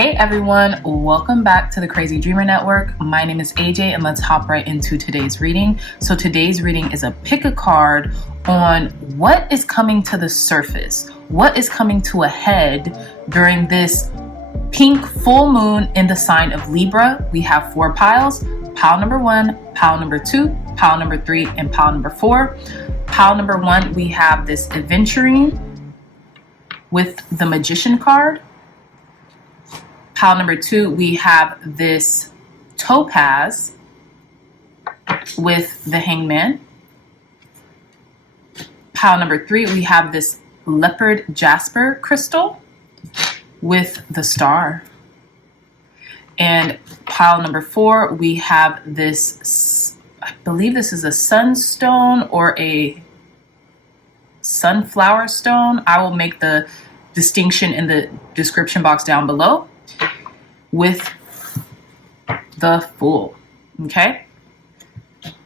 Hey everyone, welcome back to the Crazy Dreamer Network. My name is AJ and let's hop right into today's reading. So today's reading is a pick a card on what is coming to the surface, what is coming to a head during this pink full moon in the sign of Libra. We have 4 piles, pile number 1, pile number 2, pile number 3, and pile number 4. Pile number 1, we have this adventuring with the Magician card. Pile number 2, we have this topaz with the Hangman. Pile number 3, we have this leopard jasper crystal with the star. And pile number 4, we have this, I believe this is a sunstone or a sunflower stone. I will make the distinction in the description box down below. With the Fool. Okay,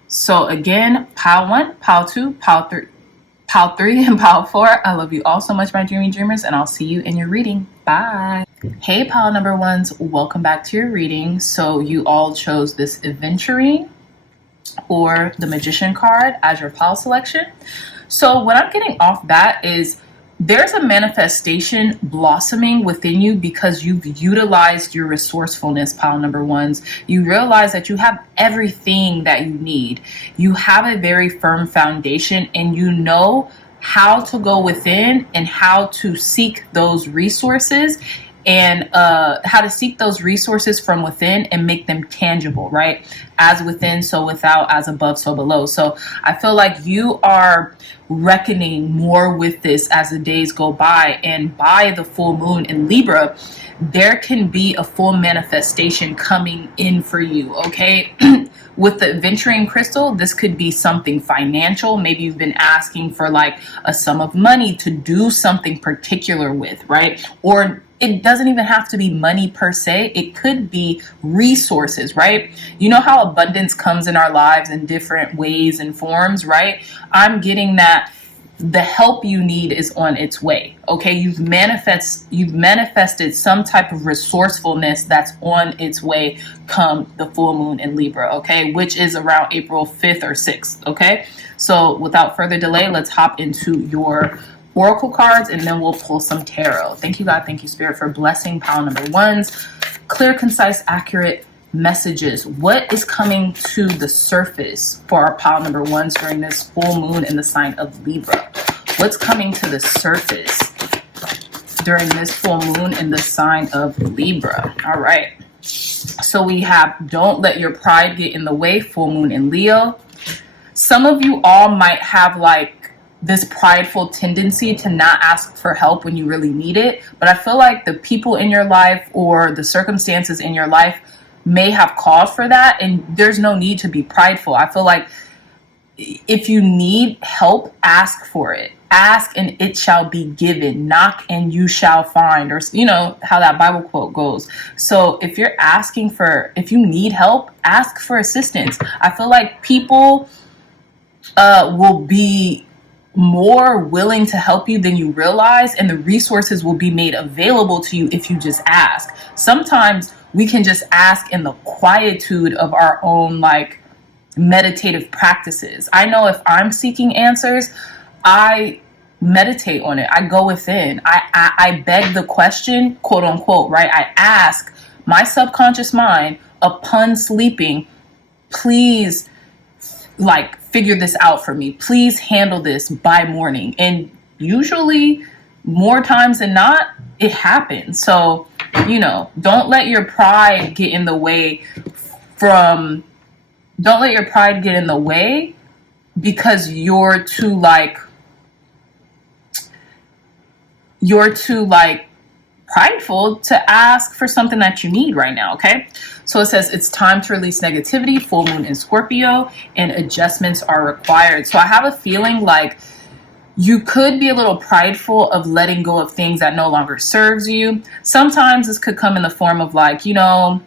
so again, pile 1, pile 2, pile 3, and pile 4. I love you all so much, my dreamy dreamers, and I'll see you in your reading. Bye. Hey pile number 1s, welcome back to your reading. So you all chose this adventuring or the Magician card as your pile selection. So what I'm getting off bat is there's a manifestation blossoming within you because you've utilized your resourcefulness, pile number 1s. You realize that you have everything that you need. You have a very firm foundation and you know how to go within and how to seek those resources and how to seek those resources from within and make them tangible, right? As within, so without, as above, so below. So I feel like you are reckoning more with this as the days go by, and by the full moon in Libra, there can be a full manifestation coming in for you, okay? With the adventuring crystal, this could be something financial. Maybe you've been asking for like a sum of money to do something particular with, right? Or it doesn't even have to be money per se. It could be resources, right? You know how abundance comes in our lives in different ways and forms, right? I'm getting that the help you need is on its way. Okay, you've manifested some type of resourcefulness that's on its way come the full moon in Libra, okay, which is around April 5th or 6th. Okay, so without further delay, let's hop into your oracle cards and then we'll pull some tarot. Thank you, God. Thank you, Spirit, for blessing pile number 1s. Clear, concise, accurate messages. What is coming to the surface for our pile number 1s during this full moon in the sign of Libra? What's coming to the surface during this full moon in the sign of Libra? All right. So we have don't let your pride get in the way, full moon in Leo. Some of you all might have like this prideful tendency to not ask for help when you really need it. But I feel like the people in your life or the circumstances in your life may have cause for that. And there's no need to be prideful. I feel like if you need help, ask for it. Ask and it shall be given. Knock and you shall find. Or, you know, how that Bible quote goes. So if you're asking for, if you need help, ask for assistance. I feel like people will be more willing to help you than you realize, and the resources will be made available to you if you just ask. Sometimes we can just ask in the quietude of our own like meditative practices. I know if I'm seeking answers, I meditate on it. I go within. I beg the question, quote unquote, right? I ask my subconscious mind upon sleeping, please like figure this out for me. Please handle this by morning. And usually more times than not, it happens. So, you know, don't let your pride get in the way because you're too prideful to ask for something that you need right now. Okay. So it says it's time to release negativity, full moon in Scorpio, and adjustments are required. So I have a feeling like you could be a little prideful of letting go of things that no longer serves you. Sometimes this could come in the form of like, you know,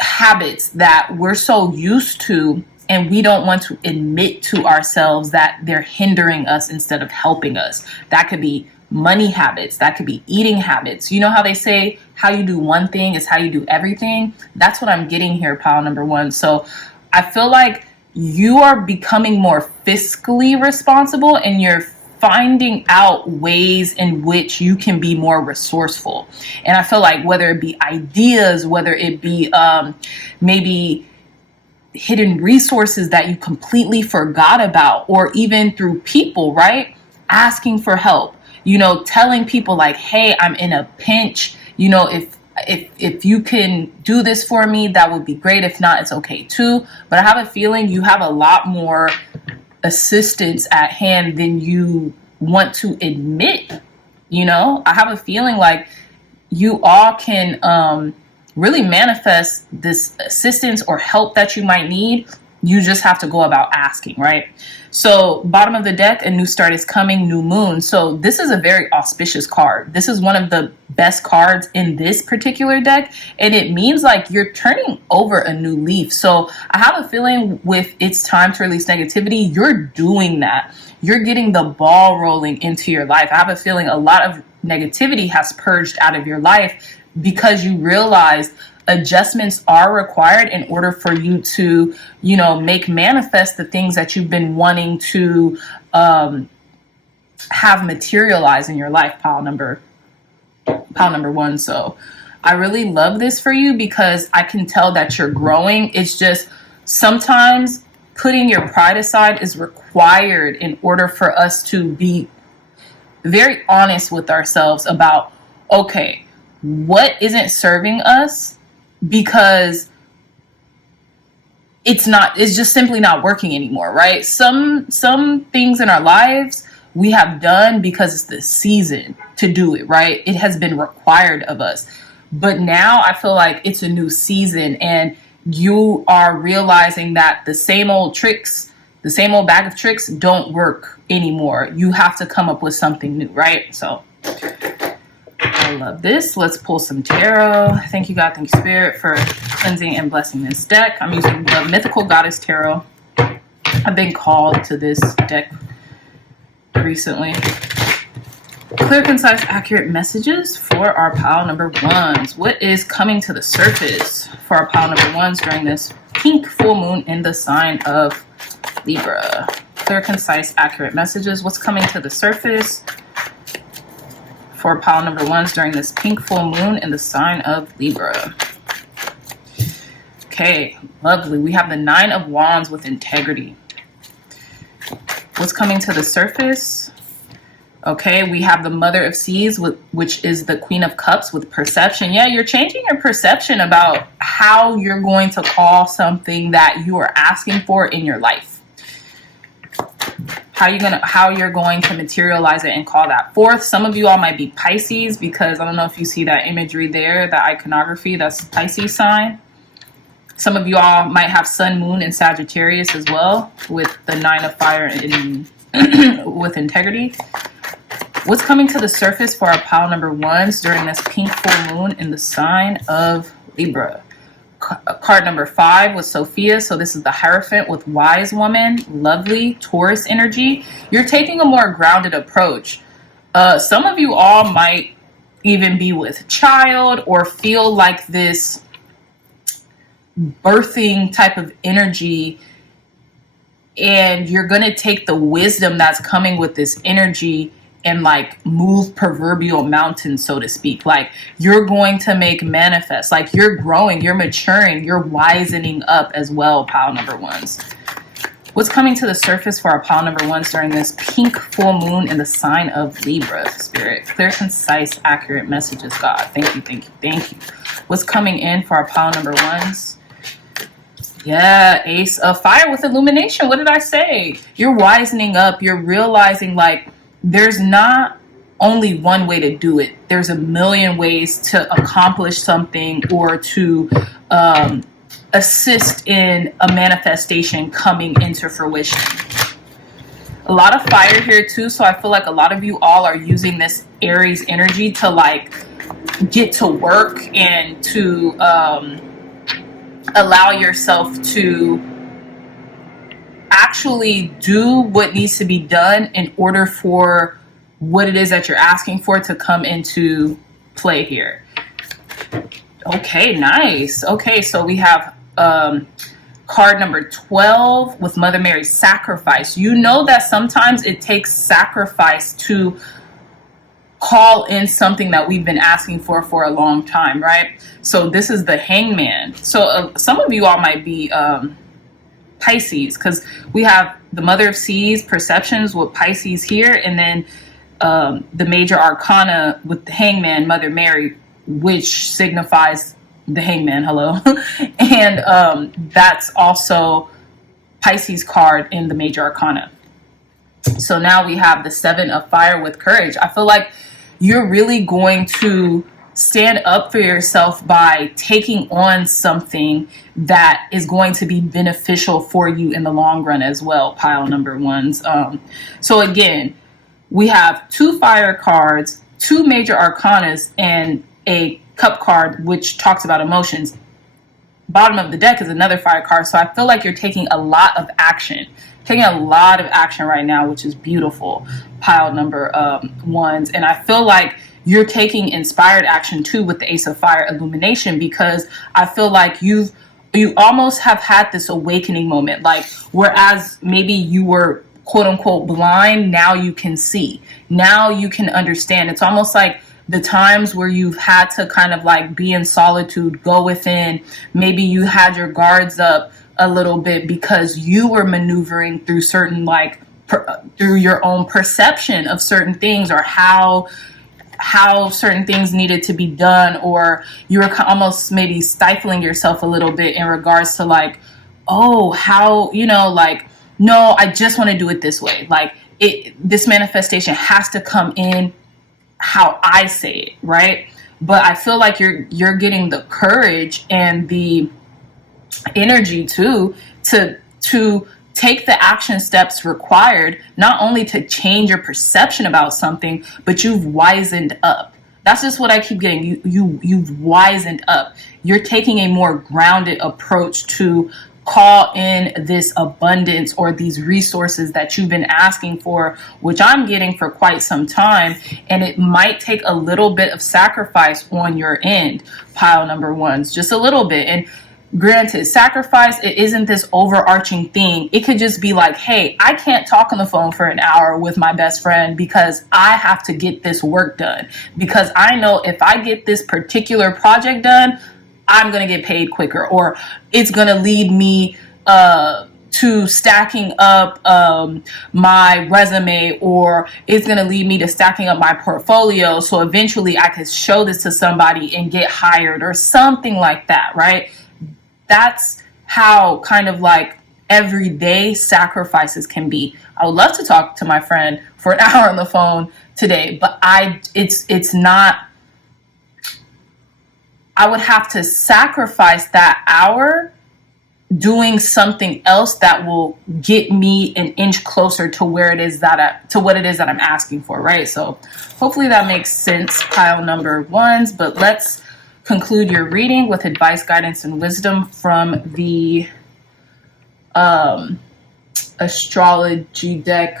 habits that we're so used to and we don't want to admit to ourselves that they're hindering us instead of helping us. That could be money habits. That could be eating habits. You know how they say how you do one thing is how you do everything? That's what I'm getting here, pile number one. So I feel like you are becoming more fiscally responsible, and you're finding out ways in which you can be more resourceful. And I feel like whether it be ideas, whether it be maybe hidden resources that you completely forgot about, or even through people, right? Asking for help, telling people like, hey, I'm in a pinch, if you can do this for me, that would be great. If not, it's okay too. But I have a feeling you have a lot more assistance at hand than you want to admit. I have a feeling like you all can really manifest this assistance or help that you might need. You just have to go about asking, right? So bottom of the deck, a new start is coming, new moon. So this is a very auspicious card. This is one of the best cards in this particular deck. And it means like you're turning over a new leaf. So I have a feeling with it's time to release negativity, you're doing that. You're getting the ball rolling into your life. I have a feeling a lot of negativity has purged out of your life because you realize adjustments are required in order for you to, make manifest the things that you've been wanting to have materialize in your life, pile number one. So I really love this for you because I can tell that you're growing. It's just sometimes putting your pride aside is required in order for us to be very honest with ourselves about, okay, what isn't serving us, because it's just simply not working anymore, right? Some things in our lives we have done because it's the season to do it, right? It has been required of us. But now I feel like it's a new season, and you are realizing that the same old tricks, the same old bag of tricks don't work anymore. You have to come up with something new, right? So I love this. Let's pull some tarot. Thank you, God. Thank you, Spirit, for cleansing and blessing this deck. I'm using the Mythical Goddess Tarot. I've been called to this deck recently. Clear, concise, accurate messages for our pile number ones. What is coming to the surface for our pile number ones during this pink full moon in the sign of Libra? Clear, concise, accurate messages. What's coming to the surface for pile number ones during this pink full moon in the sign of Libra? Okay, lovely. We have the Nine of Wands with integrity. What's coming to the surface? Okay, we have the Mother of Seas, which is the Queen of Cups with perception. Yeah, you're changing your perception about how you're going to call something that you are asking for in your life. How you're going to materialize it and call that forth. Some of you all might be Pisces, because I don't know if you see that imagery there, that iconography, that's Pisces sign. Some of you all might have Sun, Moon, and Sagittarius as well, with the Nine of Fire and with integrity. What's coming to the surface for our pile number ones during this pink full moon in the sign of Libra? Card number 5 was Sophia. So this is the Hierophant with Wise Woman. Lovely Taurus energy. You're taking a more grounded approach. Some of you all might even be with child or feel like this birthing type of energy, and you're going to take the wisdom that's coming with this energy and like move proverbial mountains, so to speak. Like you're going to make manifest, like you're growing, you're maturing, you're wisening up as well, pile number ones. What's coming to the surface for our pile number ones during this pink full moon in the sign of Libra? Spirit, clear, concise, accurate messages, God. Thank you, thank you, thank you. What's coming in for our pile number ones? Yeah, Ace of Fire with illumination. What did I say? You're wisening up. You're realizing like there's not only one way to do it. There's a million ways to accomplish something or to assist in a manifestation coming into fruition. A lot of fire here too. So I feel like a lot of you all are using this Aries energy to like get to work and to allow yourself to actually do what needs to be done in order for what it is that you're asking for to come into play here. Okay, nice. Okay, so we have card number 12 with Mother Mary, sacrifice. You know that sometimes it takes sacrifice to call in something that we've been asking for a long time, right? So this is the Hangman. So some of you all might be Pisces, because we have the Mother of Seas, perceptions with Pisces here, and then the major arcana with the Hangman, Mother Mary, which signifies the Hangman, hello. And that's also Pisces card in the major arcana. So now we have the 7 of fire with courage. I feel like you're really going to stand up for yourself by taking on something that is going to be beneficial for you in the long run as well, pile number ones. So again, we have 2 fire cards, 2 major arcanas, and a cup card, which talks about emotions. Bottom of the deck is another fire card. So I feel like you're taking a lot of action. Taking a lot of action right now, which is beautiful, pile number ones. And I feel like you're taking inspired action too with the Ace of Fire illumination, because I feel like you almost have had this awakening moment. Like, whereas maybe you were quote unquote blind, now you can see. Now you can understand. It's almost like the times where you've had to kind of like be in solitude, go within. Maybe you had your guards up a little bit because you were maneuvering through certain through your own perception of certain things, or how certain things needed to be done, or you were almost maybe stifling yourself a little bit in regards to like, oh, how, no, I just want to do it this way. Like this manifestation has to come in how I say it, right? But I feel like you're getting the courage and the energy too to take the action steps required, not only to change your perception about something, but you've wisened up. That's just what I keep getting. You've wisened up. You're taking a more grounded approach to call in this abundance or these resources that you've been asking for, which I'm getting for quite some time. And it might take a little bit of sacrifice on your end, pile number ones, just a little bit. And granted, sacrifice, it isn't this overarching thing. It could just be like, hey, I can't talk on the phone for an hour with my best friend because I have to get this work done. Because I know if I get this particular project done, I'm going to get paid quicker, or it's going to lead me to stacking up my resume, or it's going to lead me to stacking up my portfolio. So eventually I could show this to somebody and get hired or something like that, right? That's how kind of like everyday sacrifices can be. I would love to talk to my friend for an hour on the phone today, but it's not, I would have to sacrifice that hour doing something else that will get me an inch closer to where it is that to what it is that I'm asking for, right? So hopefully that makes sense, pile number ones. But let's conclude your reading with advice, guidance, and wisdom from the astrology deck.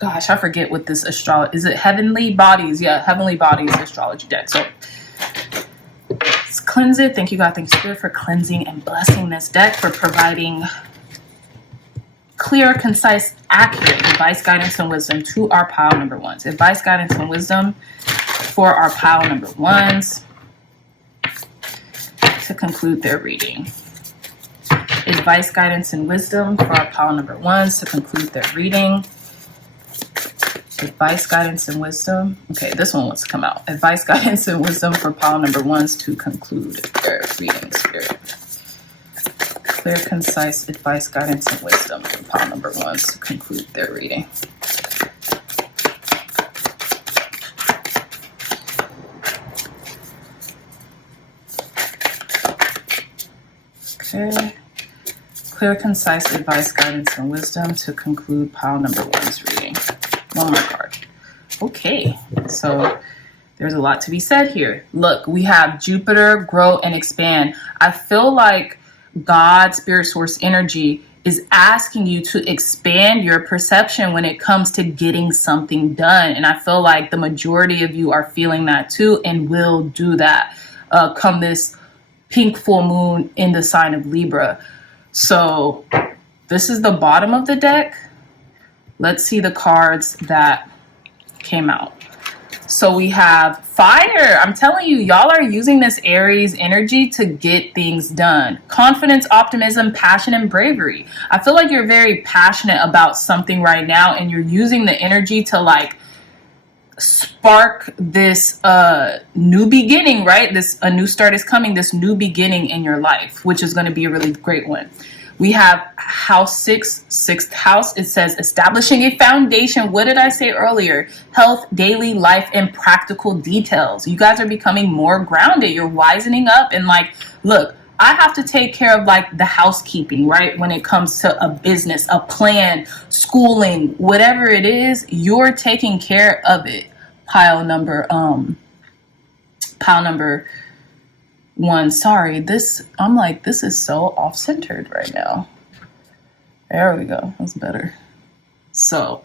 Gosh, I forget what this astrology is. It Heavenly Bodies? Yeah, Heavenly Bodies astrology deck. So let's cleanse it. Thank you, God. Thank you, Spirit, for cleansing and blessing this deck, for providing clear, concise, accurate advice, guidance, and wisdom to our pile number ones. Advice, guidance, and wisdom for our pile number ones to conclude their reading. Advice, guidance, and wisdom for our pile number ones to conclude their reading. Advice, guidance, and wisdom. Okay, this one wants to come out. Advice, guidance, and wisdom for pile number ones to conclude their reading, Spirit. Clear, concise advice, guidance, and wisdom for pile number ones to conclude their reading. Okay. Clear, concise advice, guidance, and wisdom to conclude pile number one's reading. One more card. Okay, so there's a lot to be said here. Look, we have Jupiter, grow and expand. I feel like God, spirit source energy is asking you to expand your perception when it comes to getting something done. And I feel like the majority of you are feeling that too, and will do that come this pink full moon in the sign of Libra. So this is the bottom of the deck. Let's see the cards that came out. So we have fire. I'm telling you, y'all are using this Aries energy to get things done. Confidence, optimism, passion, and bravery. I feel like you're very passionate about something right now, and you're using the energy to like spark this new beginning, right? A new start is coming, this new beginning in your life, which is going to be a really great one. We have house 6, 6th house. It says establishing a foundation. What did I say earlier? Health, daily life, and practical details. You guys are becoming more grounded. You're wisening up and like, look, I have to take care of like the housekeeping, right? When it comes to a business, a plan, schooling, whatever it is, you're taking care of it. Pile number 1. Sorry, I'm like, this is so off-centered right now. There we go. That's better. So,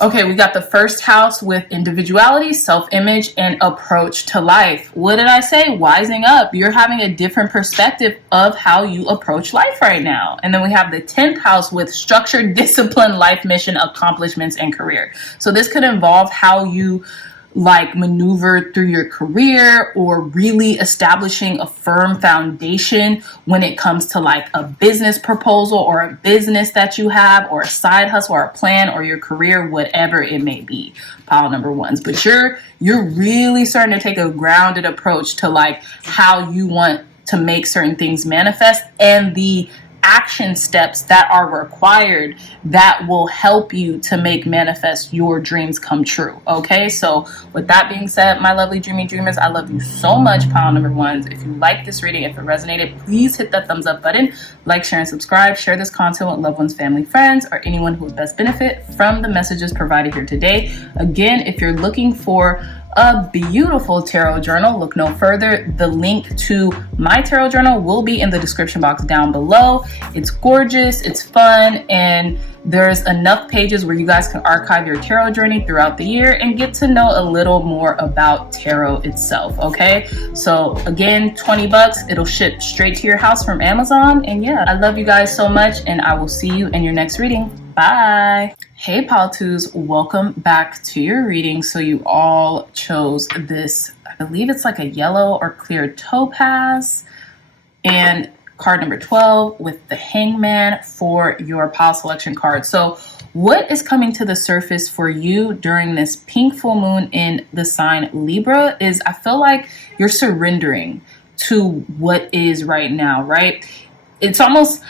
okay, we got the first house with individuality, self-image, and approach to life. What did I say? Wising up. You're having a different perspective of how you approach life right now. And then we have the 10th house with structured, discipline, life mission, accomplishments, and career. So this could involve how you like maneuver through your career, or really establishing a firm foundation when it comes to like a business proposal or a business that you have, or a side hustle or a plan, or your career, whatever it may be. Pile number 1s. But you're really starting to take a grounded approach to like how you want to make certain things manifest, and the action steps that are required that will help you to make manifest your dreams come true. Okay, so with that being said, my lovely dreamy dreamers, I love you so much, pile number 1s. If you like this reading, if it resonated, please hit that thumbs up button, like, share, and subscribe. Share this content with loved ones, family, friends, or anyone who would best benefit from the messages provided here today. Again, if you're looking for a beautiful tarot journal, look no further. The link to my tarot journal will be in the description box down below. It's gorgeous, it's fun, and there's enough pages where you guys can archive your tarot journey throughout the year and get to know a little more about tarot itself. Okay, so again, $20. It'll ship straight to your house from Amazon. And yeah, I love you guys so much, and I will see you in your next reading. Bye. Hey Pile 2s, welcome back to your reading. So you all chose this, I believe it's like a yellow or clear topaz, and card number 12 with the Hangman for your pile selection card. So what is coming to the surface for you during this pink full moon in the sign Libra is, I feel like you're surrendering to what is right now, right? It's almost,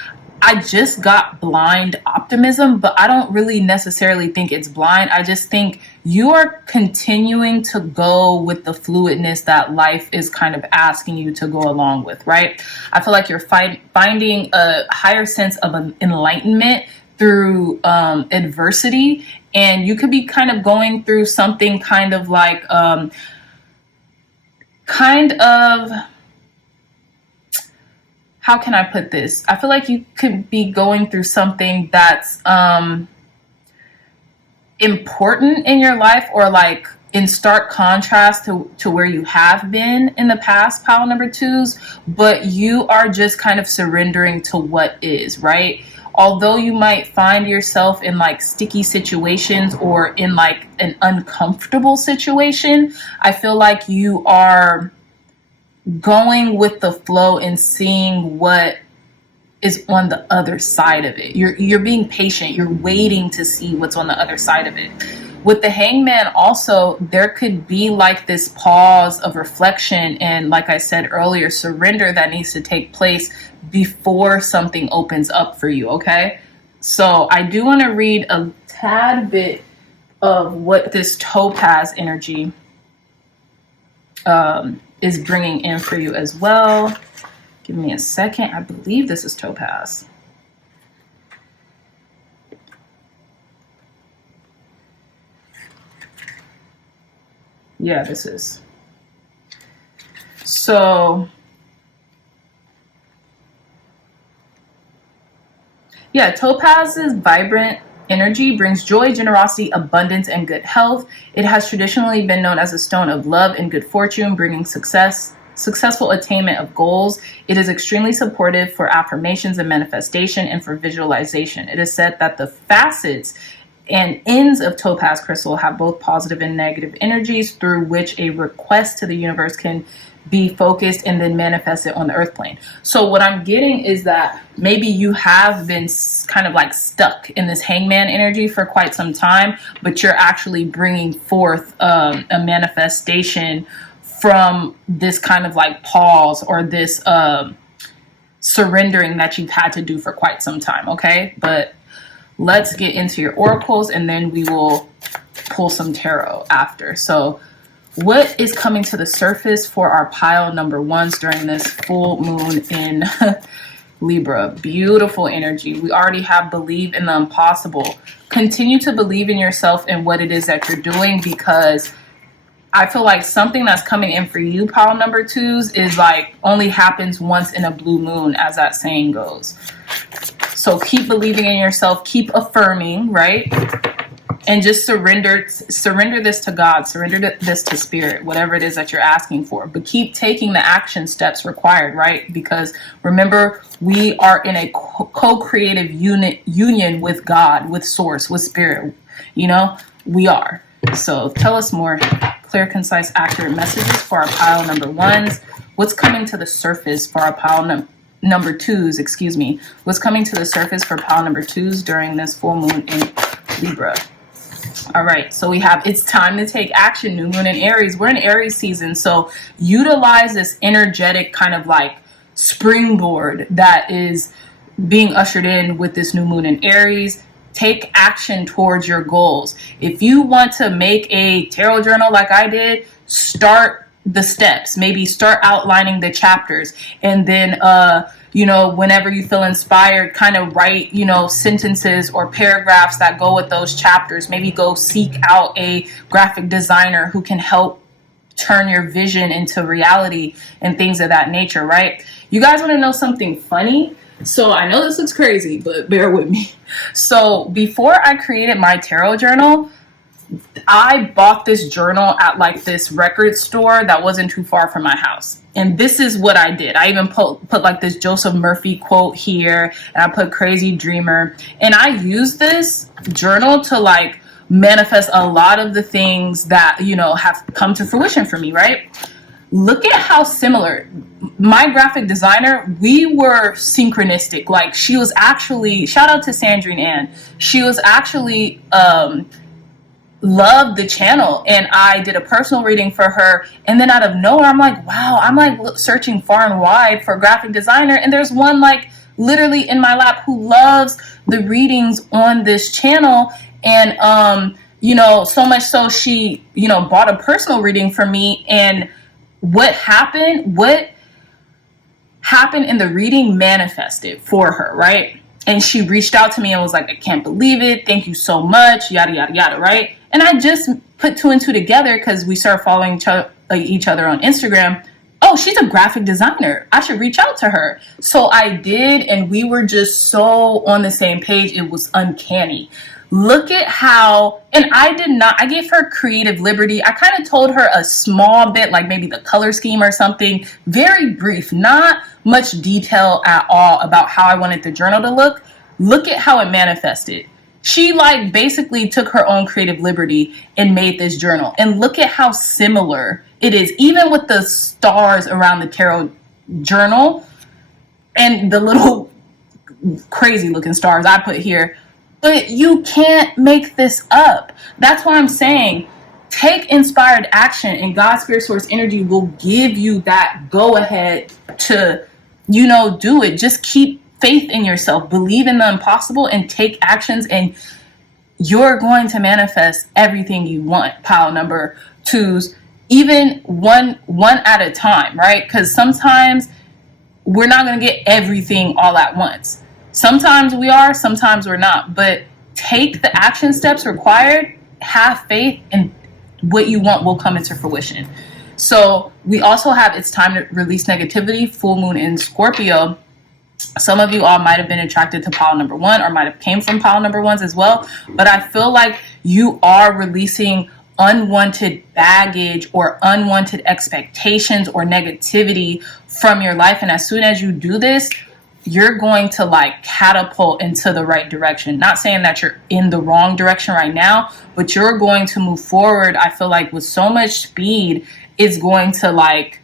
I just got blind optimism, but I don't really necessarily think it's blind. I just think you are continuing to go with the fluidness that life is kind of asking you to go along with, right? I feel like you're finding a higher sense of enlightenment through adversity, and you could be kind of going through something kind of like, how can I put this? I feel like you could be going through something that's important in your life, or like in stark contrast to where you have been in the past, pile number 2s, but you are just kind of surrendering to what is, right? Although you might find yourself in like sticky situations or in like an uncomfortable situation, I feel like you are going with the flow and seeing what is on the other side of it. You're being patient. You're waiting to see what's on the other side of it. With the Hangman also, there could be like this pause of reflection and, like I said earlier, surrender that needs to take place before something opens up for you, okay? So I do want to read a tad bit of what this topaz energy is bringing in for you as well. Give me a second. I believe this is topaz. Yeah, this is. So Yeah, Topaz's vibrant energy brings joy, generosity, abundance, and good health. It has traditionally been known as a stone of love and good fortune, bringing successful attainment of goals. It is extremely supportive for affirmations and manifestation and for visualization. It is said that the facets and ends of topaz crystal have both positive and negative energies through which a request to the universe can be focused and then manifested on the earth plane. So what I'm getting is that maybe you have been kind of like stuck in this hangman energy for quite some time, but you're actually bringing forth a manifestation from this kind of like pause or this surrendering that you've had to do for quite some time. Okay, but let's get into your oracles and then we will pull some tarot after. So what is coming to the surface for our pile number ones during this full moon in Libra? Beautiful energy. We already have believe in the impossible. Continue to believe in yourself and what it is that you're doing, because I feel like something that's coming in for you, pile number twos, is like only happens once in a blue moon, as that saying goes. So keep believing in yourself, keep affirming, right? And just surrender this to God, surrender this to spirit, whatever it is that you're asking for. But keep taking the action steps required, right? Because remember, we are in a co-creative union with God, with source, with spirit. You know, we are. So tell us more. Clear, concise, accurate messages for our pile number ones. What's coming to the surface for our pile number twos, excuse me. What's coming to the surface for pile number twos during this full moon in Libra? All right, so we have it's time to take action. New moon in Aries. We're in Aries season, so utilize this energetic kind of like springboard that is being ushered in with this new moon in Aries. Take action towards your goals. If you want to make a tarot journal like I did, start the steps. Maybe start outlining the chapters, and then you know, whenever you feel inspired, kind of write, you know, sentences or paragraphs that go with those chapters. Maybe go seek out a graphic designer who can help turn your vision into reality and things of that nature, right? You guys want to know something funny? So I know this looks crazy, but bear with me. So before I created my tarot journal, I bought this journal at like this record store that wasn't too far from my house. And this is what I did. I even put like this Joseph Murphy quote here, and I put crazy dreamer. And I used this journal to like manifest a lot of the things that, you know, have come to fruition for me, right? Look at how similar. My graphic designer, we were synchronistic. Like she was actually, shout out to Sandrine Ann. She was actually, loved the channel, and I did a personal reading for her, and then out of nowhere I'm like, wow, I'm like searching far and wide for a graphic designer, and there's one like literally in my lap who loves the readings on this channel. And you know, so much so she, you know, bought a personal reading for me. And what happened in the reading manifested for her, right? And she reached out to me and was like, I can't believe it, thank you so much, yada yada yada, right? And I just put two and two together because we started following each other on Instagram. Oh, she's a graphic designer, I should reach out to her. So I did, and we were just so on the same page. It was uncanny. Look at how, and I gave her creative liberty. I kind of told her a small bit, like maybe the color scheme or something, very brief, not much detail at all about how I wanted the journal to look. Look at how it manifested. She like basically took her own creative liberty and made this journal. And look at how similar it is, even with the stars around the tarot journal and the little crazy looking stars I put here. But you can't make this up. That's why I'm saying take inspired action, and God's Spirit Source Energy will give you that go ahead to, you know, do it. Just keep faith in yourself, believe in the impossible, and take actions, and you're going to manifest everything you want. Pile number twos, even one at a time, right? Because sometimes we're not going to get everything all at once. Sometimes we are, sometimes we're not. But take the action steps required, have faith, and what you want will come into fruition. So we also have it's time to release negativity, full moon in Scorpio. Some of you all might have been attracted to pile number one or might have came from pile number ones as well. But I feel like you are releasing unwanted baggage or unwanted expectations or negativity from your life. And as soon as you do this, you're going to like catapult into the right direction. Not saying that you're in the wrong direction right now, but you're going to move forward. I feel like with so much speed, it's going to like,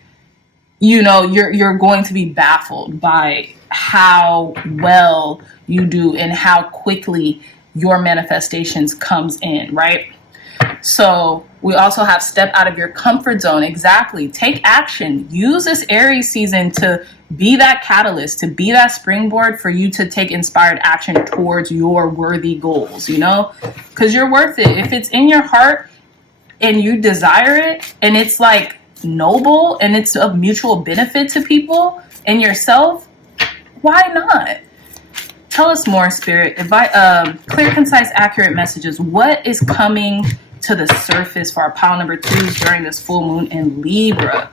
you know, you're going to be baffled by how well you do and how quickly your manifestations comes in, right? So we also have step out of your comfort zone. Exactly. Take action. Use this Aries season to be that catalyst, to be that springboard for you to take inspired action towards your worthy goals, you know, because you're worth it. If it's in your heart and you desire it and it's like noble and it's of mutual benefit to people and yourself, why not? Tell us more, Spirit. Clear, concise, accurate messages. What is coming to the surface for our pile number twos during this full moon in Libra?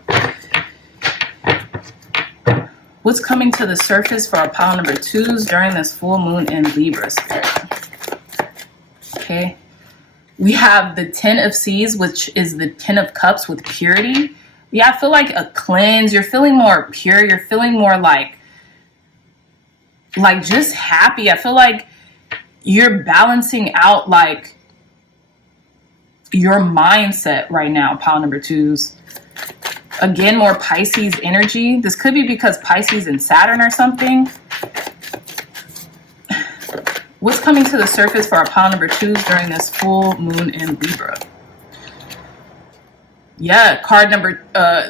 What's coming to the surface for our pile number twos during this full moon in Libra, Spirit? Okay. We have the 10 of Seas, which is the 10 of Cups with purity. Yeah, I feel like a cleanse. You're feeling more pure. You're feeling more like just happy. I feel like you're balancing out like your mindset right now, pile number twos. Again, more Pisces energy. This could be because Pisces and Saturn or something. What's coming to the surface for our pile number twos during this full moon in Libra? Yeah, card number,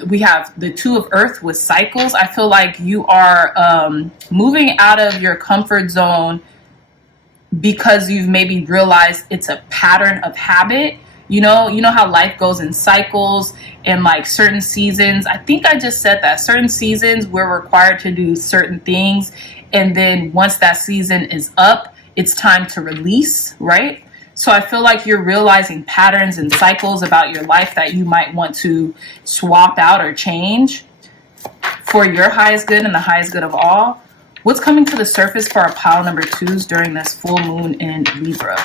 we have the Two of Earth with cycles. I feel like you are moving out of your comfort zone because you've maybe realized it's a pattern of habit. You know how life goes in cycles and like certain seasons. I think I just said that certain seasons we're required to do certain things. And then once that season is up, it's time to release, right? So I feel like you're realizing patterns and cycles about your life that you might want to swap out or change for your highest good and the highest good of all. What's coming to the surface for our pile number twos during this full moon in Libra?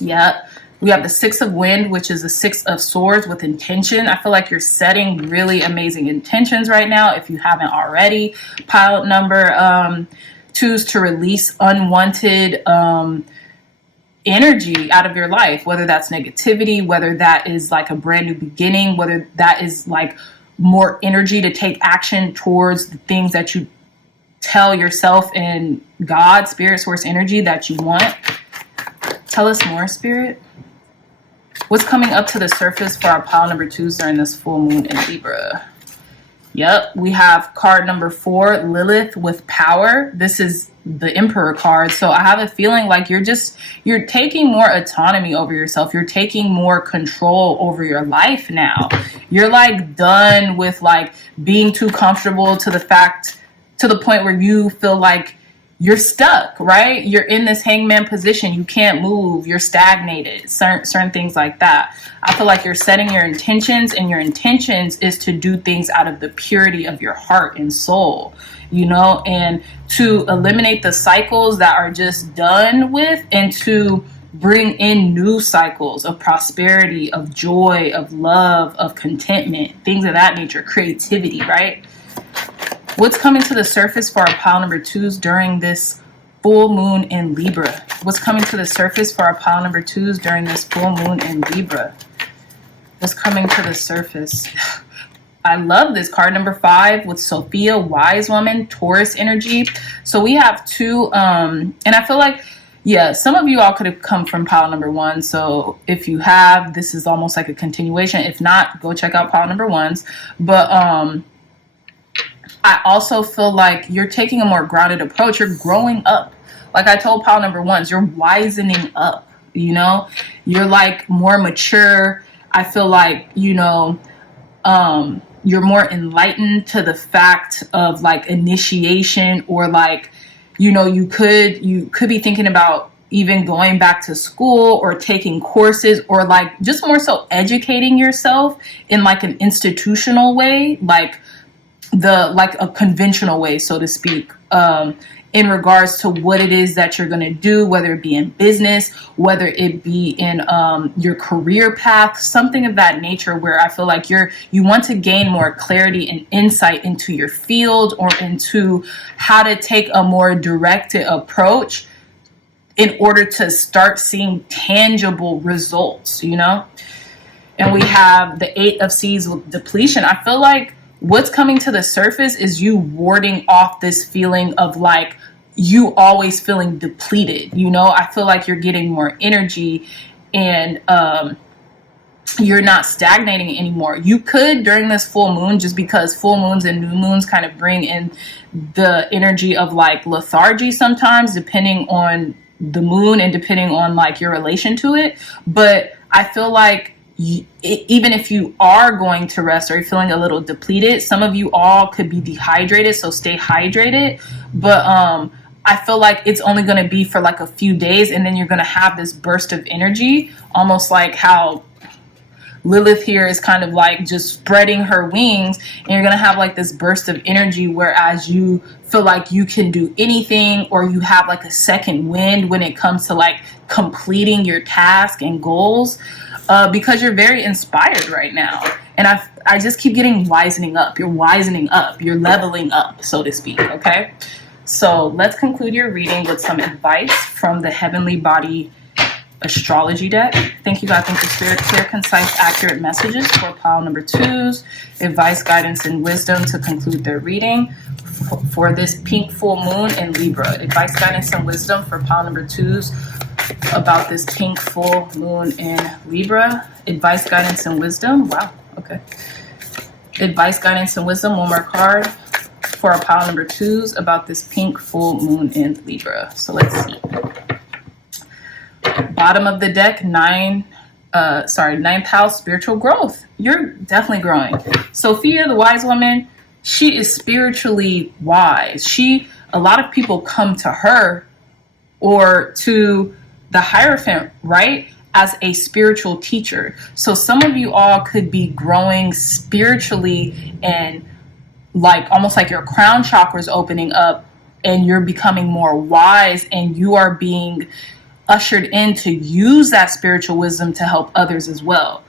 Yeah, we have the Six of Wind, which is the Six of Swords with intention. I feel like you're setting really amazing intentions right now if you haven't already. Pile number twos to release unwanted energy out of your life, whether that's negativity, whether that is like a brand new beginning, whether that is like more energy to take action towards the things that you tell yourself and God, Spirit, Source energy that you want. Tell us more, Spirit. What's coming up to the surface for our pile number twos during this full moon in Libra? Yep, we have card number 4, Lilith with power. This is the Emperor card. So I have a feeling like you're taking more autonomy over yourself. You're taking more control over your life now. You're like done with like being too comfortable to the point where you feel like you're stuck, right? You're in this hangman position. You can't move. You're stagnated. Certain things like that. I feel like you're setting your intentions, and your intentions is to do things out of the purity of your heart and soul, you know, and to eliminate the cycles that are just done with and to bring in new cycles of prosperity, of joy, of love, of contentment, things of that nature, creativity, right? What's coming to the surface for our pile number twos during this full moon in Libra? What's coming to the surface for our pile number twos during this full moon in Libra? What's coming to the surface? I love this card number 5 with Sophia, wise woman, Taurus energy. So we have two, and I feel like, yeah, some of you all could have come from pile number 1. So if you have, this is almost like a continuation. If not, go check out pile number 1s. But I also feel like you're taking a more grounded approach. You're growing up. Like I told pile number 1s, you're wisening up, you know? You're like more mature. I feel like, you know, you're more enlightened to the fact of like initiation, or like, you know, you could be thinking about even going back to school or taking courses, or like just more so educating yourself in like an institutional way, like like a conventional way, so to speak, in regards to what it is that you're going to do, whether it be in business, whether it be in your career path, something of that nature, where I feel like you want to gain more clarity and insight into your field, or into how to take a more directed approach in order to start seeing tangible results, you know? And we have the 8 of Seeds with depletion. I feel like what's coming to the surface is you warding off this feeling of like you always feeling depleted. You know, I feel like you're getting more energy, and you're not stagnating anymore. You could during this full moon, just because full moons and new moons kind of bring in the energy of like lethargy sometimes, depending on the moon and depending on like your relation to it. But I feel like even if you are going to rest or you're feeling a little depleted, some of you all could be dehydrated, so stay hydrated. But I feel like it's only going to be for like a few days, and then you're going to have this burst of energy, almost like how Lilith here is kind of like just spreading her wings, and you're going to have like this burst of energy, whereas you feel like you can do anything, or you have like a second wind when it comes to like completing your task and goals. Because you're very inspired right now. And I just keep getting wisening up. You're wisening up. You're leveling up, so to speak, okay? So let's conclude your reading with some advice from the Heavenly Body Astrology deck. Thank you, God. Thank you, Spirit. Clear, concise, accurate messages for pile number 2s. Advice, guidance, and wisdom to conclude their reading for this pink full moon in Libra. Advice, guidance, and wisdom for pile number 2s about this pink full moon in Libra. Advice, guidance, and wisdom. Wow. Okay. Advice, guidance, and wisdom. One more card for our pile number 2s about this pink full moon in Libra. So let's see. Bottom of the deck, ninth house, spiritual growth. You're definitely growing. Sophia, the wise woman, she is spiritually wise. A lot of people come to her or to the Hierophant, right, as a spiritual teacher. So some of you all could be growing spiritually, and like almost like your crown chakra is opening up, and you're becoming more wise, and you are being ushered in to use that spiritual wisdom to help others as well.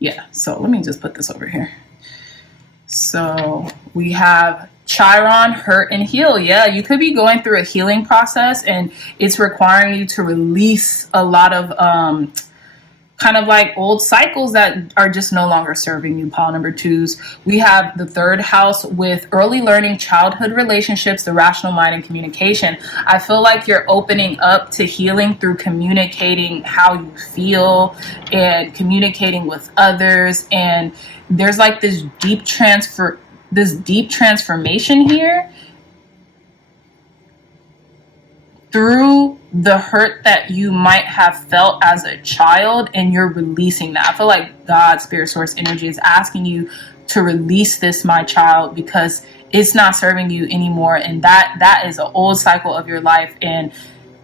Yeah, so let me just put this over here. So we have Chiron, hurt and heal. Yeah, you could be going through a healing process, and it's requiring you to release a lot of kind of like old cycles that are just no longer serving you, pile number 2s. We have the 3rd house with early learning, childhood relationships, the rational mind, and communication. I feel like you're opening up to healing through communicating how you feel and communicating with others. And there's like this deep transformation here through the hurt that you might have felt as a child, and you're releasing that. I feel like God, Spirit, Source, Energy is asking you to release this, my child, because it's not serving you anymore. And that is an old cycle of your life. And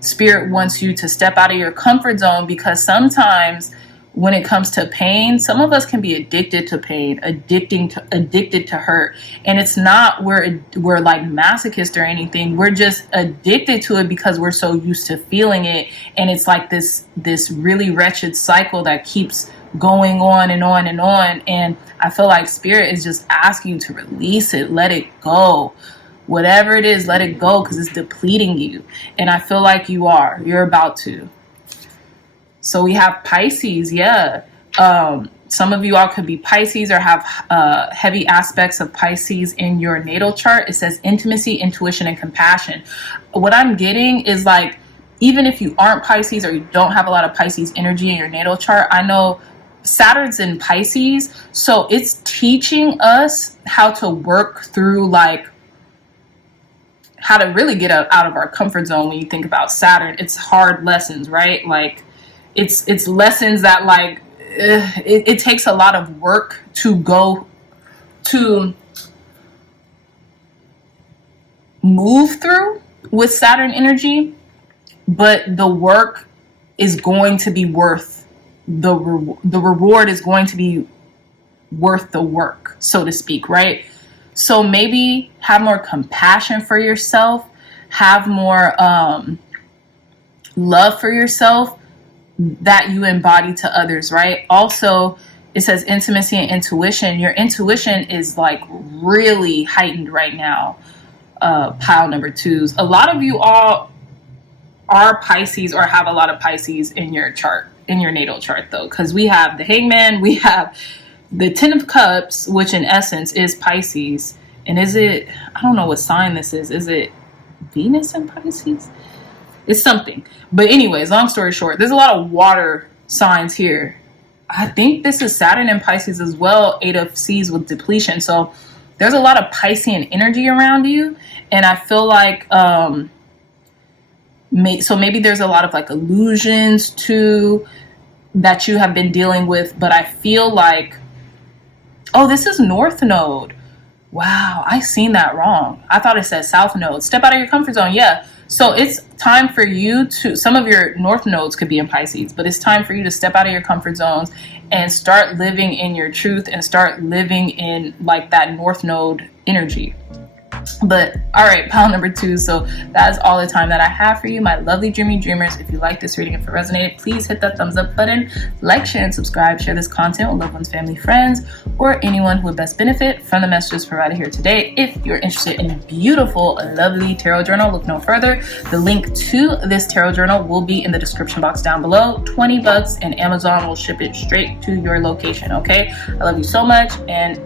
Spirit wants you to step out of your comfort zone, because sometimes when it comes to pain, some of us can be addicted to pain, addicted to hurt. And it's not we're like masochists or anything. We're just addicted to it because we're so used to feeling it. And it's like this really wretched cycle that keeps going on and on and on. And I feel like Spirit is just asking you to release it, let it go. Whatever it is, let it go, because it's depleting you. And I feel like you're about to. So we have Pisces, yeah. Some of you all could be Pisces or have heavy aspects of Pisces in your natal chart. It says intimacy, intuition, and compassion. What I'm getting is like, even if you aren't Pisces or you don't have a lot of Pisces energy in your natal chart, I know Saturn's in Pisces. So it's teaching us how to work through like how to really get out of our comfort zone. When you think about Saturn, it's hard lessons, right? Like, it's lessons that like it takes a lot of work to go to move through with Saturn energy, but the work is going to be worth the reward is going to be worth the work, so to speak, right? So maybe have more compassion for yourself, have more love for yourself that you embody to others, right? Also, it says intimacy and intuition. Your intuition is like really heightened right now, pile number 2s. A lot of you all are Pisces or have a lot of Pisces in your chart, in your natal chart though, because we have the Hangman, we have the Ten of Cups, which in essence is Pisces. And is it, I don't know what sign this is. Is it Venus in Pisces? It's something. But anyways, long story short, there's a lot of water signs here. I think this is Saturn in Pisces as well, 8 of Cs with depletion. So there's a lot of Piscean energy around you. And I feel like, so maybe there's a lot of like illusions too that you have been dealing with. But I feel like, oh, this is North Node. Wow, I seen that wrong. I thought it said South Node. Step out of your comfort zone. Yeah. So it's time for you to, some of your North Nodes could be in Pisces, but it's time for you to step out of your comfort zones and start living in your truth and start living in like that North Node energy. But all right, pile number 2. So that is all the time that I have for you, my lovely dreamy dreamers. If you like this reading, if it resonated, please hit that thumbs up button, like, share, and subscribe. Share this content with loved ones, family, friends, or anyone who would best benefit from the messages provided here today. If you're interested in a beautiful, lovely tarot journal, look no further. The link to this tarot journal will be in the description box down below. $20 and Amazon will ship it straight to your location. Okay, I love you so much, and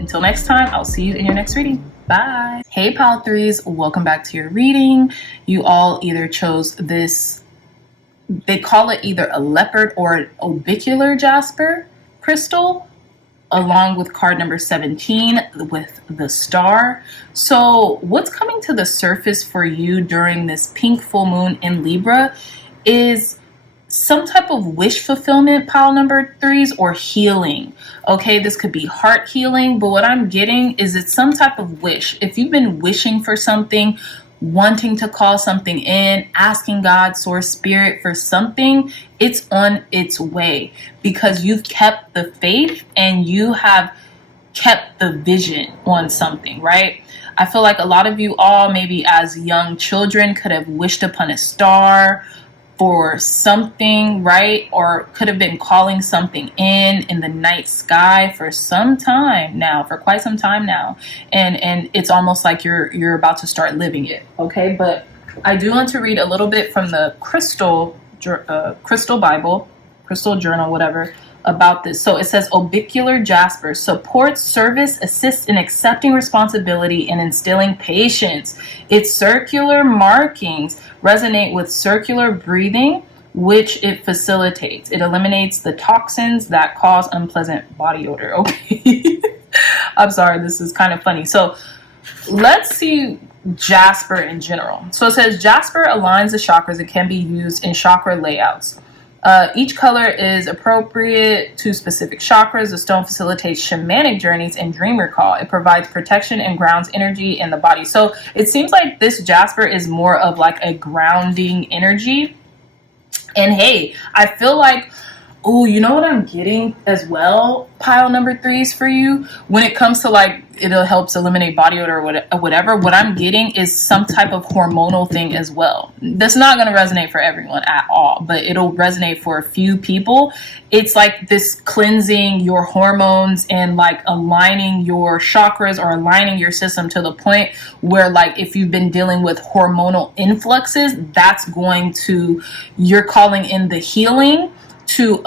until next time, I'll see you in your next reading. Bye. Hey, pile 3s, welcome back to your reading. You all either chose this, they call it either a leopard or an orbicular jasper crystal, along with card number 17 with the star. So what's coming to the surface for you during this pink full moon in Libra is some type of wish fulfillment, pile number 3s, or healing. Okay, this could be heart healing, but what I'm getting is it's some type of wish. If you've been wishing for something, wanting to call something in, asking God, source, spirit for something, it's on its way because you've kept the faith and you have kept the vision on something, right? I feel like a lot of you all, maybe as young children, could have wished upon a star for something, right? Or could have been calling something in the night sky for some time now, for quite some time now. And it's almost like you're about to start living it. Okay, but I do want to read a little bit from the crystal Bible, crystal journal, whatever, about this. So it says orbicular jasper supports service, assists in accepting responsibility and instilling patience. Its circular markings resonate with circular breathing, which it facilitates. It eliminates the toxins that cause unpleasant body odor. Okay. I'm sorry, this is kind of funny. So let's see jasper in general. So it says jasper aligns the chakras and can be used in chakra layouts. Each color is appropriate to specific chakras. The stone facilitates shamanic journeys and dream recall. It provides protection and grounds energy in the body. So it seems like this jasper is more of like a grounding energy. And hey, I feel like, oh, you know what I'm getting as well, pile number 3s for you? When it comes to like, it helps eliminate body odor or whatever, what I'm getting is some type of hormonal thing as well. That's not going to resonate for everyone at all, but it'll resonate for a few people. It's like this cleansing your hormones and like aligning your chakras or aligning your system to the point where like if you've been dealing with hormonal influxes, that's going to, you're calling in the healing to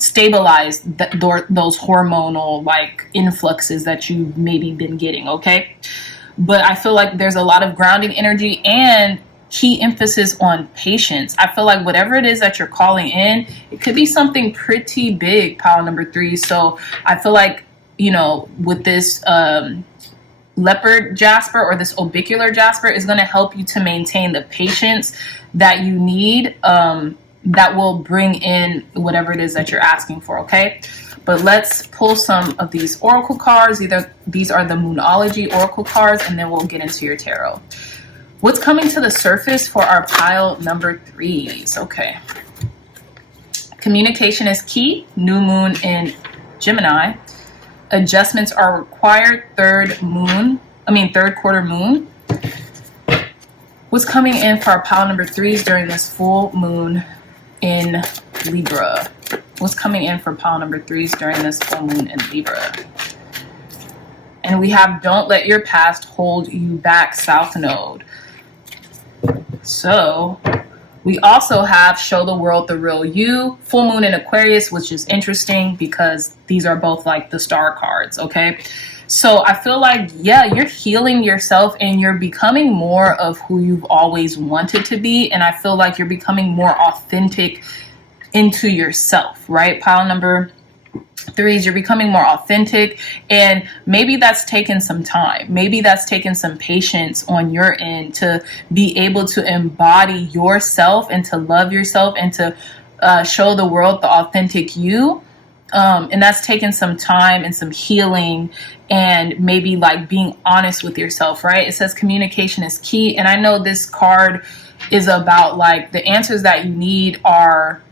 stabilize those hormonal like influxes that you've maybe been getting. Okay, but I feel like there's a lot of grounding energy and key emphasis on patience. I feel like whatever it is that you're calling in, it could be something pretty big, pile number 3. So I feel like, you know, with this leopard jasper or this orbicular jasper is going to help you to maintain the patience that you need, that will bring in whatever it is that you're asking for. Okay, but let's pull some of these oracle cards. These are the Moonology oracle cards, and then we'll get into your tarot. What's coming to the surface for our pile number 3s? Okay, Communication is key. New moon in Gemini. Adjustments are required. Third quarter moon. What's coming in for our pile number 3s during this full moon in Libra? What's coming in for pile number 3s during this full moon in Libra? And we have don't let your past hold you back, South Node. So we also have show the world the real you, full moon in Aquarius, which is interesting because these are both like the star cards, okay? So I feel like, yeah, you're healing yourself and you're becoming more of who you've always wanted to be. And I feel like you're becoming more authentic into yourself, right? Pile number 3s, you're becoming more authentic, and maybe that's taken some time. Maybe that's taken some patience on your end to be able to embody yourself and to love yourself and to show the world the authentic you. And that's taken some time and some healing and maybe like being honest with yourself, right? It says communication is key. And I know this card is about like the answers that you need are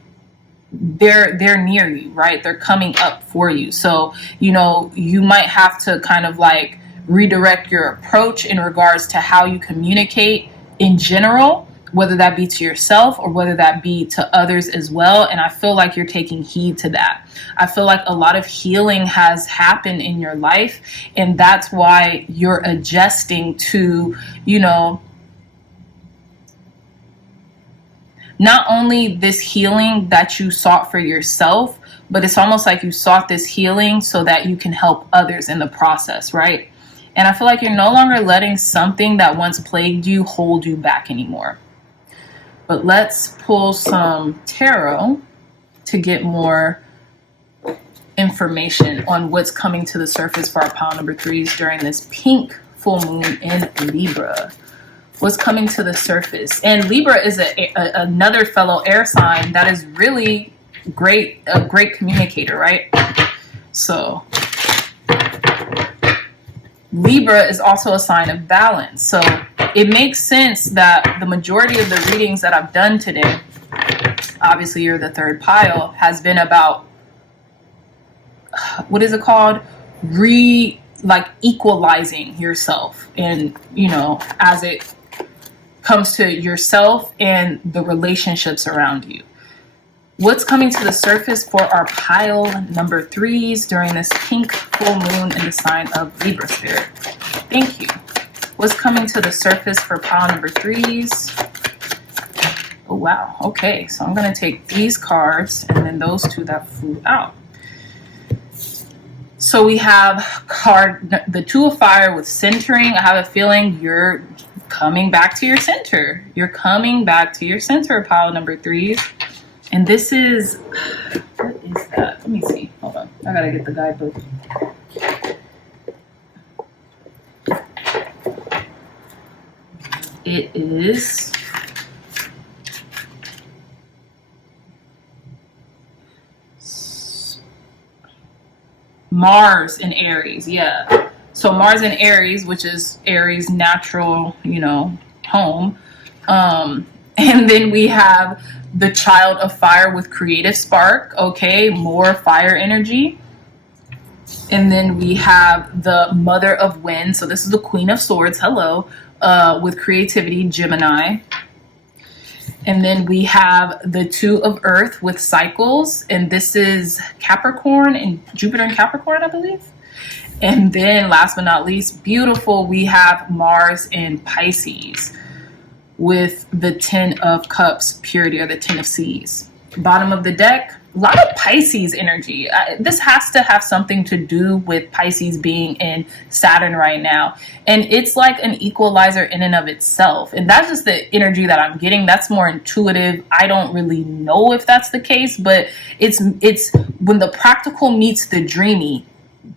they're near you, right? They're coming up for you. So, you know, you might have to kind of like redirect your approach in regards to how you communicate in general, whether that be to yourself or whether that be to others as well. And I feel like you're taking heed to that. I feel like a lot of healing has happened in your life, and that's why you're adjusting to, you know, not only this healing that you sought for yourself, but it's almost like you sought this healing so that you can help others in the process, right? And I feel like you're no longer letting something that once plagued you hold you back anymore. But let's pull some tarot to get more information on what's coming to the surface for our pile number 3s during this pink full moon in Libra. What's coming to the surface? And Libra is another fellow air sign that is really a great communicator, right? So Libra is also a sign of balance. So it makes sense that the majority of the readings that I've done today, obviously you're the third pile, has been about, what is it called? Equalizing yourself. And, you know, as it comes to yourself and the relationships around you. What's coming to the surface for our pile number 3s during this pink full moon in the sign of Libra spirit? Thank you. What's coming to the surface for pile number 3s? Oh, wow. Okay, so I'm going to take these cards and then those two that flew out. So we have the Two of Fire with centering. I have a feeling you're coming back to your center. You're coming back to your center, pile number 3s. And this is, what is that? Let me see. Hold on. I gotta get the guidebook. It is Mars in Aries. Yeah. So Mars in Aries, which is Aries' natural, you know, home. And then we have the Child of Fire with creative spark. Okay, more fire energy. And then we have the Mother of Wind. So this is the Queen of Swords. Hello. With creativity, Gemini. And then we have the Two of Earth with cycles. And this is Capricorn and Jupiter and Capricorn, I believe. And then last but not least, beautiful, we have Mars in Pisces with the 10 of Cups, purity, or the 10 of Seas. Bottom of the deck, a lot of Pisces energy. This has to have something to do with Pisces being in Saturn right now. And it's like an equalizer in and of itself. And that's just the energy that I'm getting. That's more intuitive. I don't really know if that's the case, but it's when the practical meets the dreamy,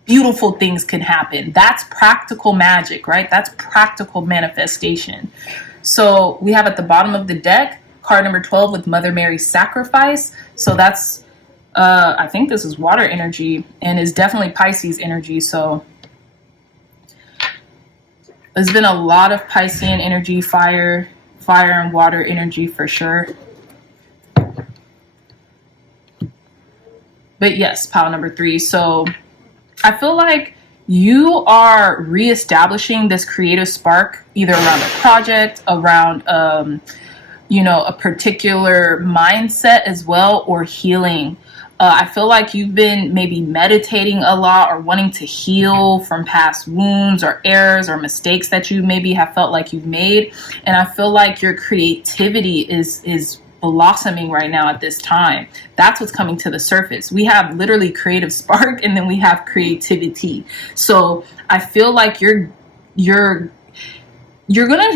beautiful things can happen. That's practical magic, right? That's practical manifestation. So we have at the bottom of the deck, card number 12 with Mother Mary's sacrifice. So that's, I think this is water energy and is definitely Pisces energy. So there's been a lot of Piscean energy, fire and water energy for sure. But yes, pile number 3. So I feel like you are reestablishing this creative spark either around a project, around a particular mindset as well, or healing. I feel like you've been maybe meditating a lot or wanting to heal from past wounds or errors or mistakes that you maybe have felt like you've made. And I feel like your creativity is blossoming right now at this time. That's what's coming to the surface. We have literally creative spark, and then we have creativity. So I feel like you're going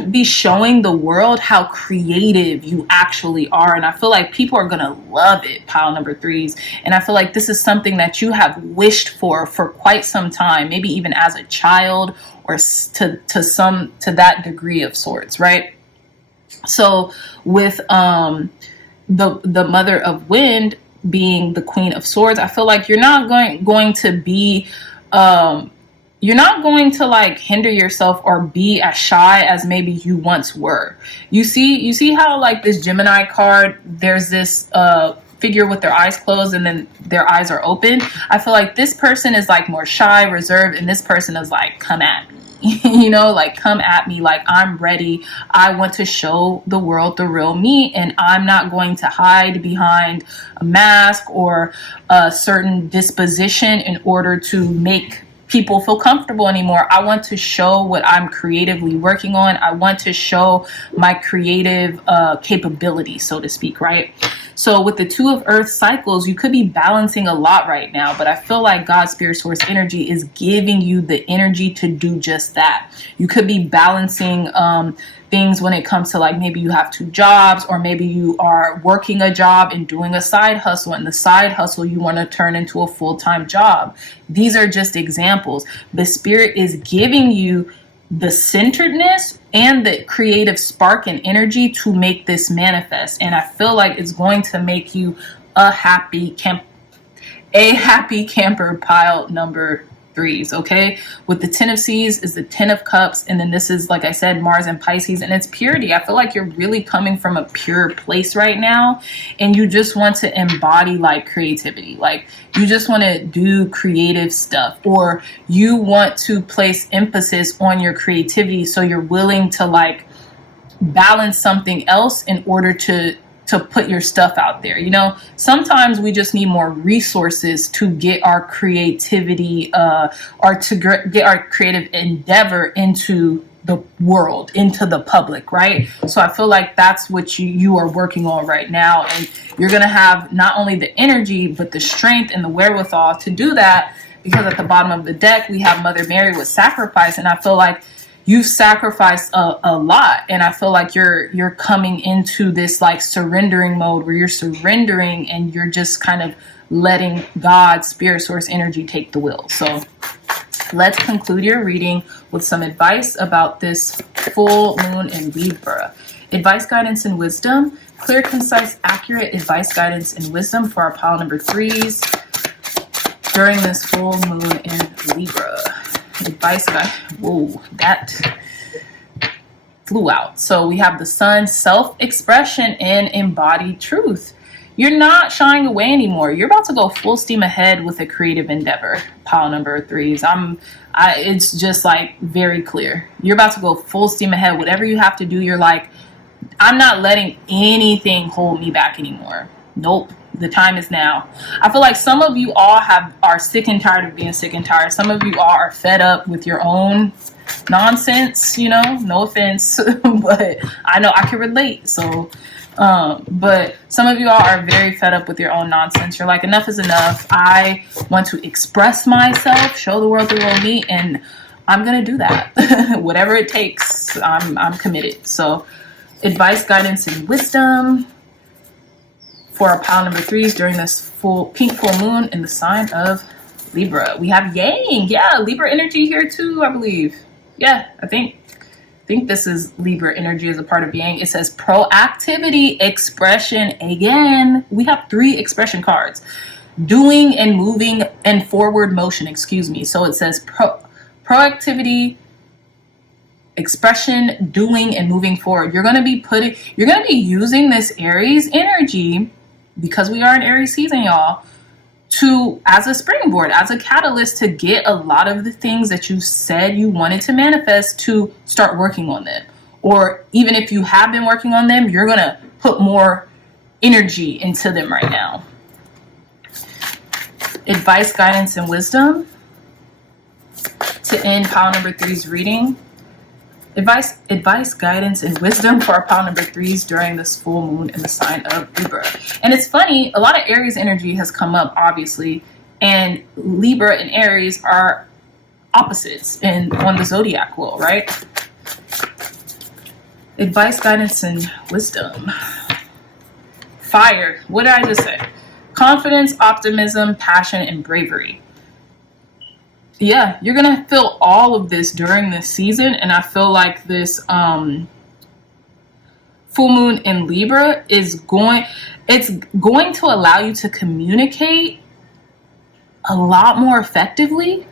to be showing the world how creative you actually are. And I feel like people are going to love it, pile number 3s. And I feel like this is something that you have wished for quite some time, maybe even as a child, or to that degree of sorts, right? So with the mother of wind being the queen of swords, I feel like you're not going to be you're not going to like hinder yourself or be as shy as maybe you once were. You see how like this Gemini card, there's this figure with their eyes closed and then their eyes are open. I feel like this person is like more shy, reserved, and this person is like, come at me. Like, come at me, like, I'm ready. I want to show the world the real me, and I'm not going to hide behind a mask or a certain disposition in order to make people feel comfortable anymore. I want to show what I'm creatively working on. I want to show my creative capability, so to speak, right? So with the 2 of Earth cycles, you could be balancing a lot right now, but I feel like God's spirit source energy is giving you the energy to do just that. You could be balancing things when it comes to like maybe you have 2 jobs, or maybe you are working a job and doing a side hustle, and the side hustle you want to turn into a full-time job. These are just examples. The spirit is giving you the centeredness and the creative spark and energy to make this manifest. And I feel like it's going to make you a happy camper, pile number 3s, okay? With the 10 of Seas is the 10 of Cups, and then this is, like I said, Mars and Pisces, and it's purity. I feel like you're really coming from a pure place right now, and you just want to embody like creativity. Like, you just want to do creative stuff, or you want to place emphasis on your creativity, so you're willing to like balance something else in order to put your stuff out there. Sometimes we just need more resources to get our creativity or to get our creative endeavor into the world, into the public, right? So I feel like that's what you are working on right now, and you're going to have not only the energy but the strength and the wherewithal to do that, because at the bottom of the deck we have Mother Mary with sacrifice, and I feel like you've sacrificed a lot, and I feel like you're coming into this like surrendering mode where you're surrendering and you're just kind of letting God's spirit source energy take the wheel. So let's conclude your reading with some advice about this full moon in Libra. Advice, guidance, and wisdom. Clear, concise, accurate advice, guidance, and wisdom for our pile number 3s during this full moon in Libra. Advice, whoa, that flew out. So we have the sun, self-expression, and embodied truth. You're not shying away anymore. You're about to go full steam ahead with a creative endeavor, pile number 3s. It's just like very clear. You're about to go full steam ahead. Whatever you have to do, you're like, I'm not letting anything hold me back anymore. Nope. The time is now. I feel like some of you all are sick and tired of being sick and tired. Some of you all are fed up with your own nonsense, no offense, but I know I can relate. So, but some of you all are very fed up with your own nonsense. You're like, enough is enough. I want to express myself, show the world the real me, and I'm going to do that. Whatever it takes, I'm committed. So advice, guidance, and wisdom for our pile number 3s during this pink full moon in the sign of Libra. We have Yang. Yeah, Libra energy here too, I believe. Yeah, I think this is Libra energy as a part of Yang. It says proactivity, expression. Again, we have 3 expression cards. Doing and moving and forward motion, excuse me. So it says proactivity, expression, doing, and moving forward. You're going to be using this Aries energy, because we are in Aries season, y'all, as a springboard, as a catalyst to get a lot of the things that you said you wanted to manifest, to start working on them. Or even if you have been working on them, you're going to put more energy into them right now. Advice, guidance, and wisdom. To end pile number 3's reading. Advice, guidance, and wisdom for our pile number 3s during this full moon in the sign of Libra. And it's funny, a lot of Aries energy has come up, obviously, and Libra and Aries are opposites on the zodiac wheel, right? Advice, guidance, and wisdom. Fire. What did I just say? Confidence, optimism, passion, and bravery. Yeah, you're going to feel all of this during this season. And I feel like this full moon in Libra it's going to allow you to communicate a lot more effectively.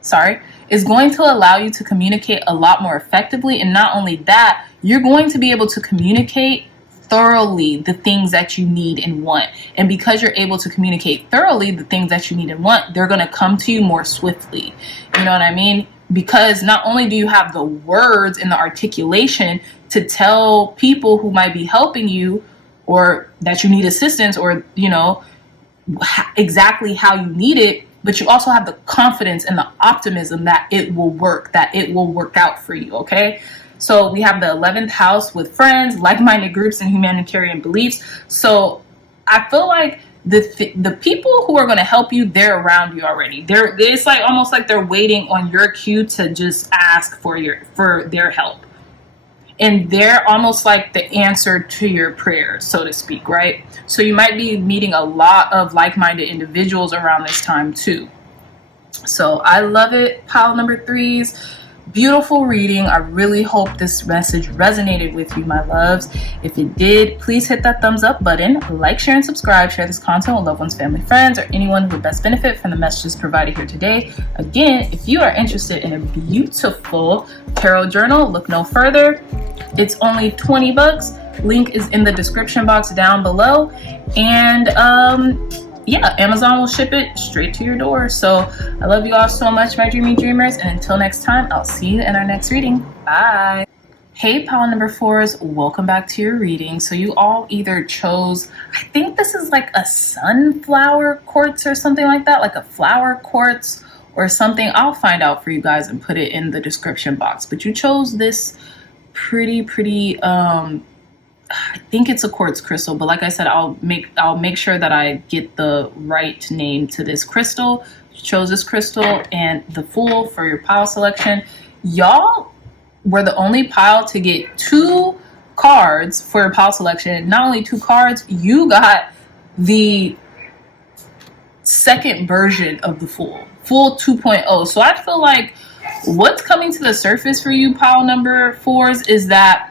It's going to allow you to communicate a lot more effectively. And not only that, you're going to be able to communicate thoroughly the things that you need and want. And because you're able to communicate thoroughly the things that you need and want, they're going to come to you more swiftly. You know what I mean? Because not only do you have the words and the articulation to tell people who might be helping you, or that you need assistance, or, you know, exactly how you need it, but you also have the confidence and the optimism that it will work, that it will work out for you. Okay. So we have the 11th house with friends, like-minded groups, and humanitarian beliefs. So I feel like the people who are going to help you, they're around you already. It's like almost like they're waiting on your cue to just ask for their help. And they're almost like the answer to your prayer, so to speak, right? So you might be meeting a lot of like-minded individuals around this time too. So I love it, pile number 3s. Beautiful reading. I really hope this message resonated with you, my loves. If it did, please hit that thumbs up button, like, share, and subscribe. Share this content with loved ones, family, friends, or anyone who would best benefit from the messages provided here today. Again, if you are interested in a beautiful tarot journal, look no further. It's only $20. Link is in the description box down below. And yeah, Amazon will ship it straight to your door. So I love you all so much, my dreamy dreamers. And until next time, I'll see you in our next reading. Bye. Hey, pile number 4s, welcome back to your reading. So you all either chose, I think this is like a sunflower quartz or something like that, like a flower quartz or something. I'll find out for you guys and put it in the description box. But you chose this pretty I think it's a quartz crystal, but like I said, I'll make sure that I get the right name to this crystal. You chose this crystal and the Fool for your pile selection. Y'all were the only pile to get 2 cards for your pile selection. Not only 2 cards, you got the second version of the Fool 2.0. So I feel like what's coming to the surface for you, pile number 4s, is that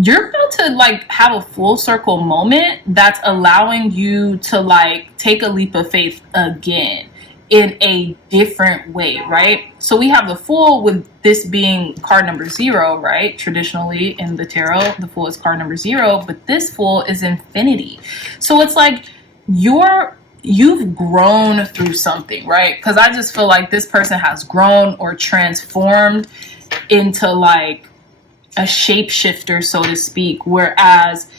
you're about to like have a full circle moment that's allowing you to like take a leap of faith again in a different way, right? So we have the Fool, with this being card number 0, right? Traditionally in the tarot, the Fool is card number 0, but this Fool is infinity. So it's like you've grown through something, right? Because I just feel like this person has grown or transformed into like a shapeshifter, so to speak, whereas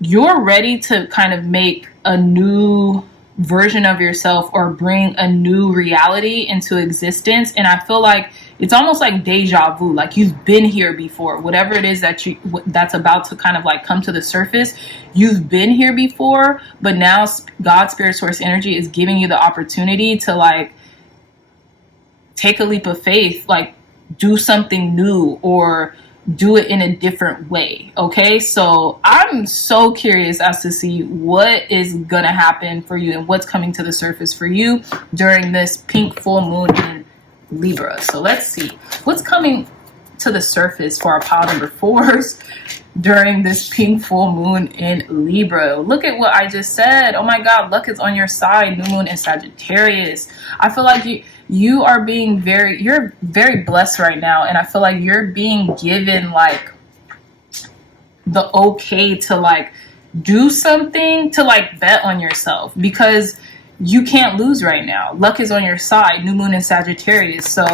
you're ready to kind of make a new version of yourself or bring a new reality into existence. And I feel like it's almost like deja vu, like you've been here before. Whatever it is that's about to kind of like come to the surface, you've been here before, but now God, Spirit, Source, Energy is giving you the opportunity to like take a leap of faith, like do something new or do it in a different way. Okay, so I'm so curious as to see what is gonna happen for you and what's coming to the surface for you during this pink full moon in Libra. So let's see what's coming to the surface for our pile number 4s during this pink full moon in Libra. Look at what I just said. Oh my God, luck is on your side. New moon in Sagittarius. I feel like you are being you're very blessed right now. And I feel like you're being given like the okay to like do something, to like bet on yourself, because you can't lose right now. Luck is on your side. New moon in Sagittarius. So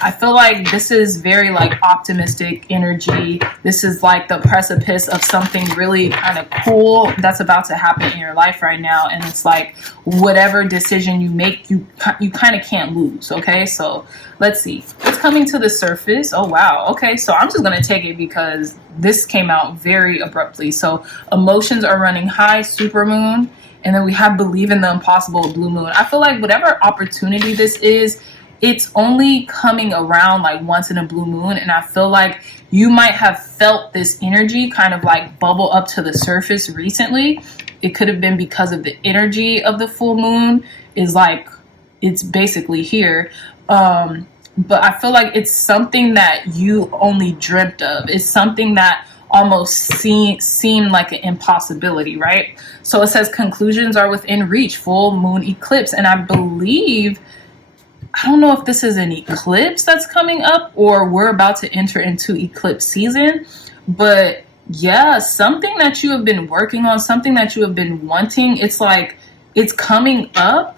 I feel like this is very like optimistic energy. This is like the precipice of something really kind of cool that's about to happen in your life right now. And it's like whatever decision you make, you kind of can't lose. Okay, so let's see what's coming to the surface. Oh wow. Okay, so I'm just gonna take it because this came out very abruptly. So emotions are running high, super moon, and then we have believe in the impossible, blue moon. I feel like whatever opportunity this is, it's only coming around like once in a blue moon. And I feel like you might have felt this energy kind of like bubble up to the surface recently. It could have been because of the energy of the full moon is like, it's basically here. But I feel like it's something that you only dreamt of. It's something that almost seemed like an impossibility, right? So it says conclusions are within reach, full moon eclipse. And I believe, I don't know if this is an eclipse that's coming up or we're about to enter into eclipse season, but yeah, something that you have been working on, something that you have been wanting, it's like, it's coming up.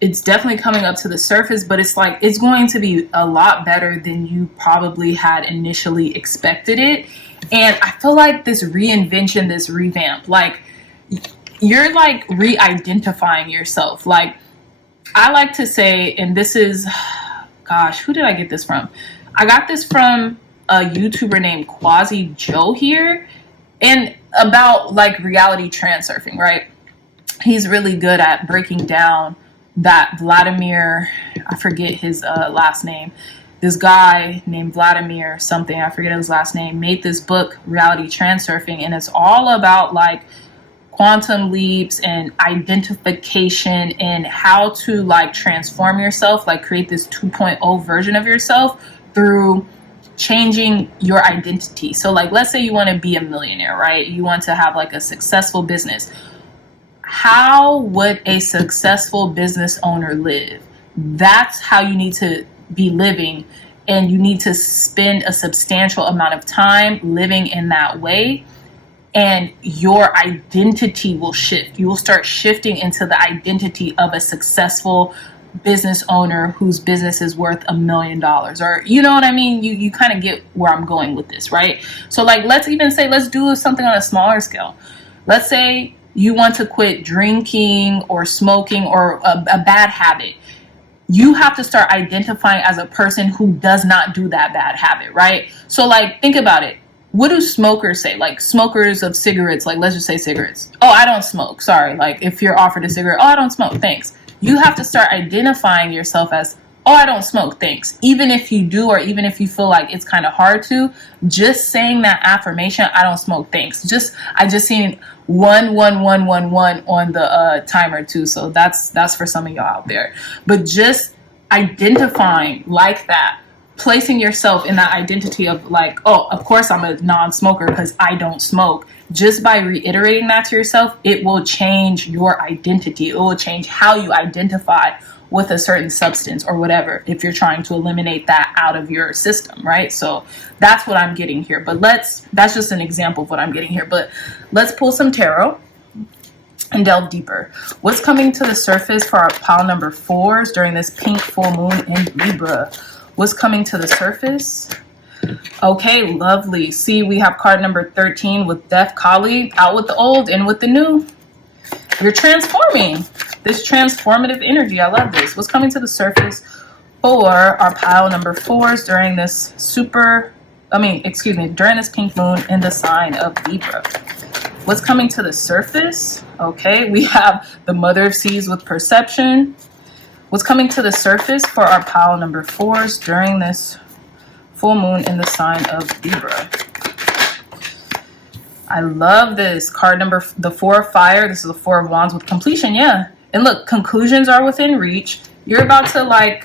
It's definitely coming up to the surface, but it's like, it's going to be a lot better than you probably had initially expected it. And I feel like this reinvention, this revamp, like you're like re-identifying yourself. Like, I like to say, and this is, gosh, who did I get this from? I got this from a YouTuber named Quasi Joe here, and about like reality transurfing, right? He's really good at breaking down that Vladimir, I forget his last name. This guy named Vladimir something, I forget his last name, made this book, Reality Transurfing, and it's all about like quantum leaps and identification and how to like transform yourself, like create this 2.0 version of yourself through changing your identity. So like, let's say you want to be a millionaire, right? You want to have like a successful business. How would a successful business owner live? That's how you need to be living, and you need to spend a substantial amount of time living in that way. And your identity will shift. You will start shifting into the identity of a successful business owner whose business is worth $1 million, or you know what I mean? You kind of get where I'm going with this, right? So like, let's even say, let's do something on a smaller scale. Let's say you want to quit drinking or smoking or a bad habit. You have to start identifying as a person who does not do that bad habit, right? So like, think about it. What do smokers say? Like smokers of cigarettes, like let's just say cigarettes. Oh, I don't smoke. Sorry. Like if you're offered a cigarette, oh, I don't smoke. Thanks. You have to start identifying yourself as, oh, I don't smoke. Thanks. Even if you do, or even if you feel like it's kind of hard to, just saying that affirmation, I don't smoke. Thanks. I just seen 11111 on the timer too. So that's for some of y'all out there. But just identifying like that, placing yourself in that identity of like, oh, of course I'm a non-smoker because I don't smoke. Just by reiterating that to yourself, it will change your identity. It will change how you identify with a certain substance or whatever, if you're trying to eliminate that out of your system, right? So that's what I'm getting here. But that's just an example of what I'm getting here. But let's pull some tarot and delve deeper. What's coming to the surface for our pile number 4s during this pink full moon in Libra? What's coming to the surface? Okay, lovely. See, we have card number 13 with Death Colleague, out with the old, in with the new. You're transforming. This transformative energy. I love this. What's coming to the surface for our pile number 4s during this during this pink moon in the sign of Libra? What's coming to the surface? Okay, we have the Mother of Seas with Perception. What's coming to the surface for our pile number 4s during this full moon in the sign of Libra? I love this card number, the 4 of Fire. This is the 4 of Wands with Completion. Yeah. And look, conclusions are within reach. You're about to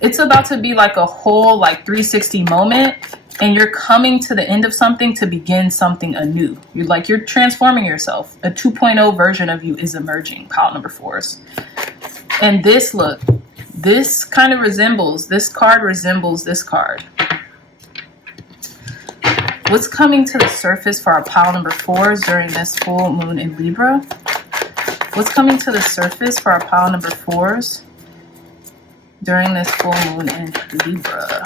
it's about to be like a whole 360 moment, and you're coming to the end of something to begin something anew. You're transforming yourself. A 2.0 version of you is emerging, pile number 4s. And this, look, this kind of resembles, this card resembles this card. What's coming to the surface for our pile number 4s during this full moon in Libra? What's coming to the surface for our pile number 4s during this full moon in Libra?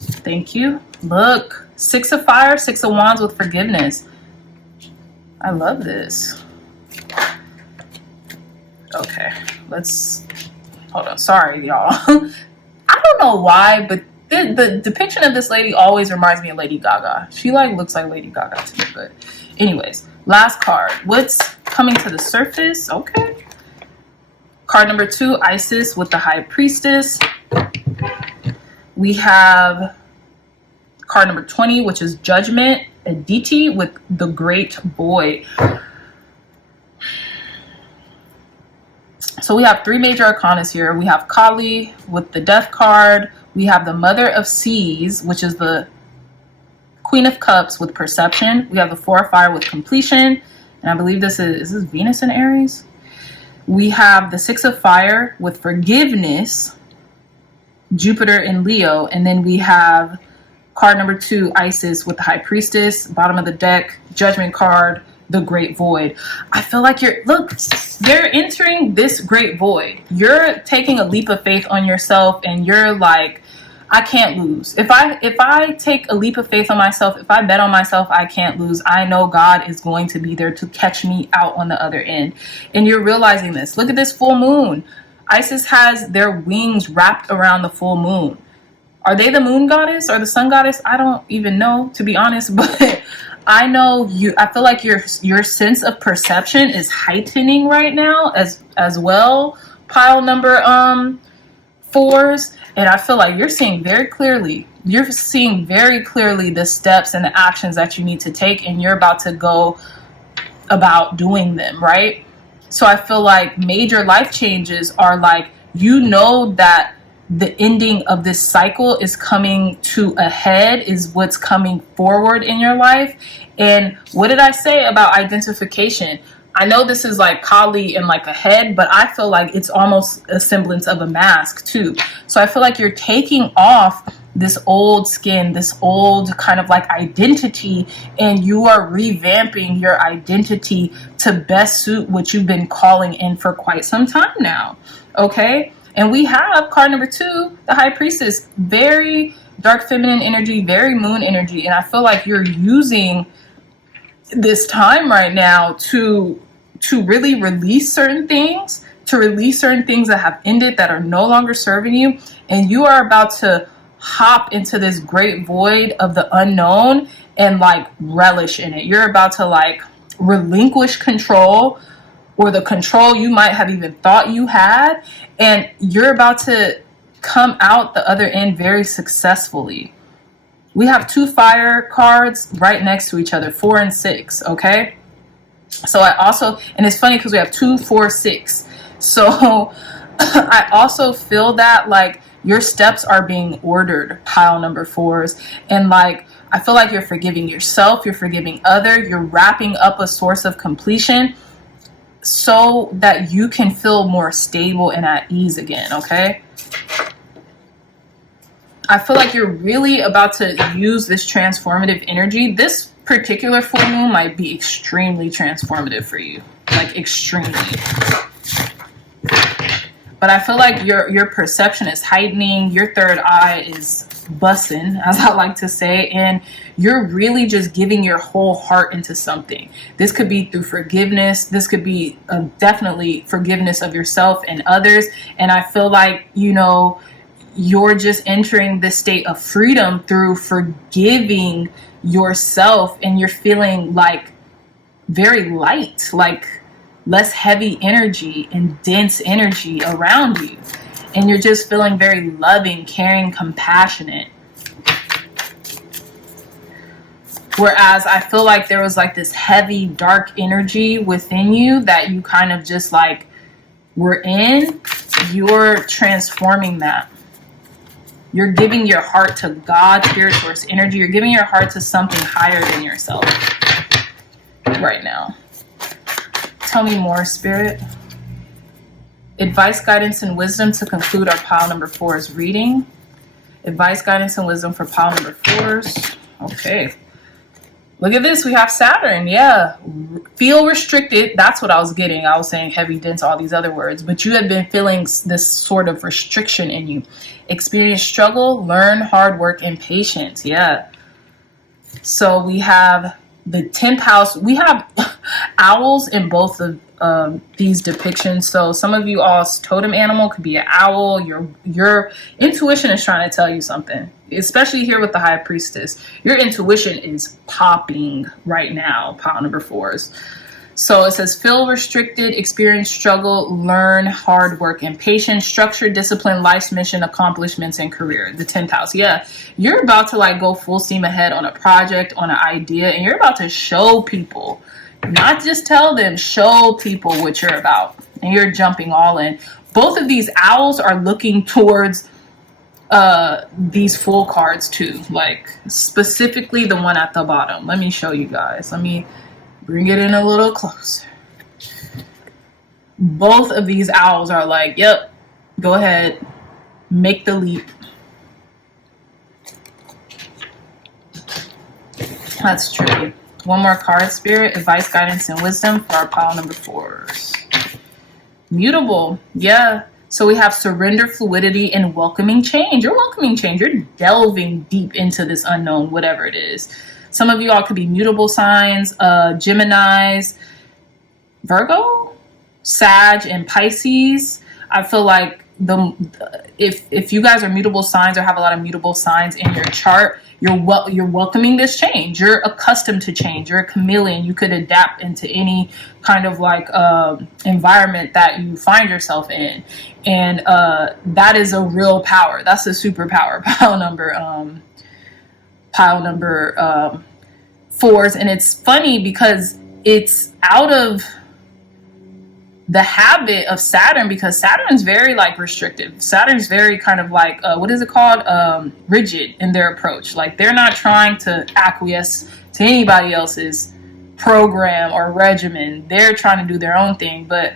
Thank you. Look, 6 of fire, 6 of wands with forgiveness. I love this. Okay, let's hold on. Sorry, y'all. I don't know why, but the depiction of this lady always reminds me of Lady Gaga. She like looks like Lady Gaga to me, but anyways, last card. What's coming to the surface? Okay. Card number 2, Isis with the High Priestess. We have card number 20, which is Judgment, Agate with the Great Void. So we have 3 major arcanas here. We have Kali with the Death card. We have the Mother of Seas, which is the Queen of Cups with Perception. We have the 4 of Fire with Completion. And I believe is this Venus in Aries? We have the 6 of Fire with Forgiveness, Jupiter in Leo. And then we have card number 2, Isis with the High Priestess. Bottom of the deck, Judgment card, the Great Void. I feel like you're entering this Great Void. You're taking a leap of faith on yourself, and you're like, I can't lose. If I take a leap of faith on myself, if I bet on myself, I can't lose. I know God is going to be there to catch me out on the other end. And you're realizing this. Look at this full moon. Isis has their wings wrapped around the full moon. Are they the moon goddess or the sun goddess? I don't even know, to be honest, but I know I feel like your sense of perception is heightening right now as well, pile number 4s, and I feel like you're seeing very clearly the steps and the actions that you need to take, and you're about to go about doing them, right? So I feel like major life changes are like, you know that the ending of this cycle is coming to a head, is what's coming forward in your life. And what did I say about identification? I know this is like Kali and like a head, but I feel like it's almost a semblance of a mask too. So I feel like you're taking off this old skin, this old kind of like identity, and you are revamping your identity to best suit what you've been calling in for quite some time now. Okay? And we have card number 2, the High Priestess, very dark feminine energy, very moon energy. And I feel like you're using this time right now to really release certain things, that have ended, that are no longer serving you. And you are about to hop into this great void of the unknown and like relish in it. You're about to like relinquish control, or the control you might have even thought you had, and you're about to come out the other end very successfully. We have 2 fire cards right next to each other, 4 and 6, okay? So I also, and it's funny because we have 2, 4, 6. So I also feel that like your steps are being ordered, pile number 4s, and like, I feel like you're forgiving yourself, you're forgiving others, you're wrapping up a source of completion, so that you can feel more stable and at ease again, okay? I feel like you're really about to use this transformative energy. This particular full moon might be extremely transformative for you, like extremely. But I feel like your perception is heightening, your third eye is busting, as I like to say, and you're really just giving your whole heart into something. This could be through forgiveness. This could be definitely forgiveness of yourself and others. And I feel like, you know, you're just entering this state of freedom through forgiving yourself, and you're feeling like very light, like less heavy energy and dense energy around you. And you're just feeling very loving, caring, compassionate. Whereas I feel like there was like this heavy, dark energy within you that you kind of just like were in. You're transforming that. You're giving your heart to God, spirit, source, energy. You're giving your heart to something higher than yourself right now. Tell me more, Spirit. Advice, guidance, and wisdom to conclude our pile number 4's reading. Advice, guidance, and wisdom for pile number 4's. Okay. Look at this. We have Saturn. Yeah. Feel restricted. That's what I was getting. I was saying heavy, dense, all these other words. But you have been feeling this sort of restriction in you. Experience struggle, learn hard work, and patience. Yeah. So we have the 10th house. We have owls in both of these depictions. So some of you all's totem animal could be an owl. Your intuition is trying to tell you something, especially here with the high priestess. Your intuition is popping right now, pile number 4s. So it says feel restricted, experience struggle, learn hard work and patience, structure, discipline, life's mission, accomplishments, and career. The 10th house. Yeah, you're about to like go full steam ahead on a project, on an idea, and you're about to show people, not just tell them, show people what you're about. And you're jumping all in. Both of these owls are looking towards these full cards too, like specifically the one at the bottom. Let me show you guys. Let me bring it in a little closer. Both of these owls are like, yep, go ahead, make the leap. That's true. One more card, Spirit, advice, guidance, and wisdom for our pile number 4s. Mutable. Yeah. So we have surrender, fluidity, and welcoming change. You're welcoming change. You're delving deep into this unknown, whatever it is. Some of you all could be mutable signs, Geminis, Virgo, Sag, and Pisces. I feel like if you guys are mutable signs or have a lot of mutable signs in your chart, you're welcoming this change. You're accustomed to change. You're a chameleon. You could adapt into any kind of like environment that you find yourself in, and that is a real power. That's a superpower. Pile number 4s. And it's funny because it's out of the habit of Saturn, because Saturn's very like restrictive. Saturn's very kind of like what is it called, rigid in their approach. Like they're not trying to acquiesce to anybody else's program or regimen. They're trying to do their own thing. But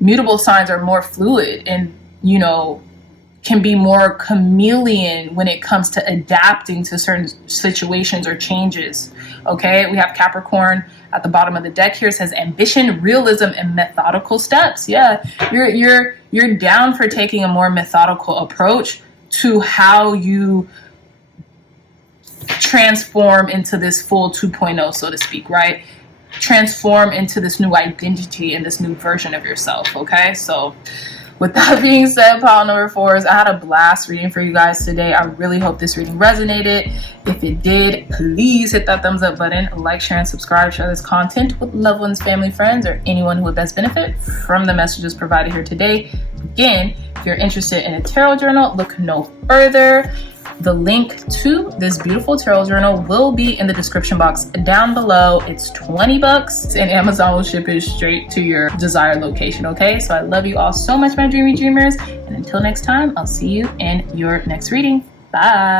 mutable signs are more fluid and, you know, can be more chameleon when it comes to adapting to certain situations or changes. Okay, we have Capricorn at the bottom of the deck here. It says ambition, realism, and methodical steps. Yeah, you're down for taking a more methodical approach to how you transform into this full 2.0, so to speak, right? Transform into this new identity and this new version of yourself. Okay, so with that being said, pile number 4s, I had a blast reading for you guys today. I really hope this reading resonated. If it did, please hit that thumbs up button, like, share, and subscribe. Share this content with loved ones, family, friends, or anyone who would best benefit from the messages provided here today. Again, if you're interested in a tarot journal, look no further. The link to this beautiful tarot journal will be in the description box down below. It's $20 and Amazon will ship it straight to your desired location. Okay, so I love you all so much, my dreamy dreamers, and until next time, I'll see you in your next reading. Bye.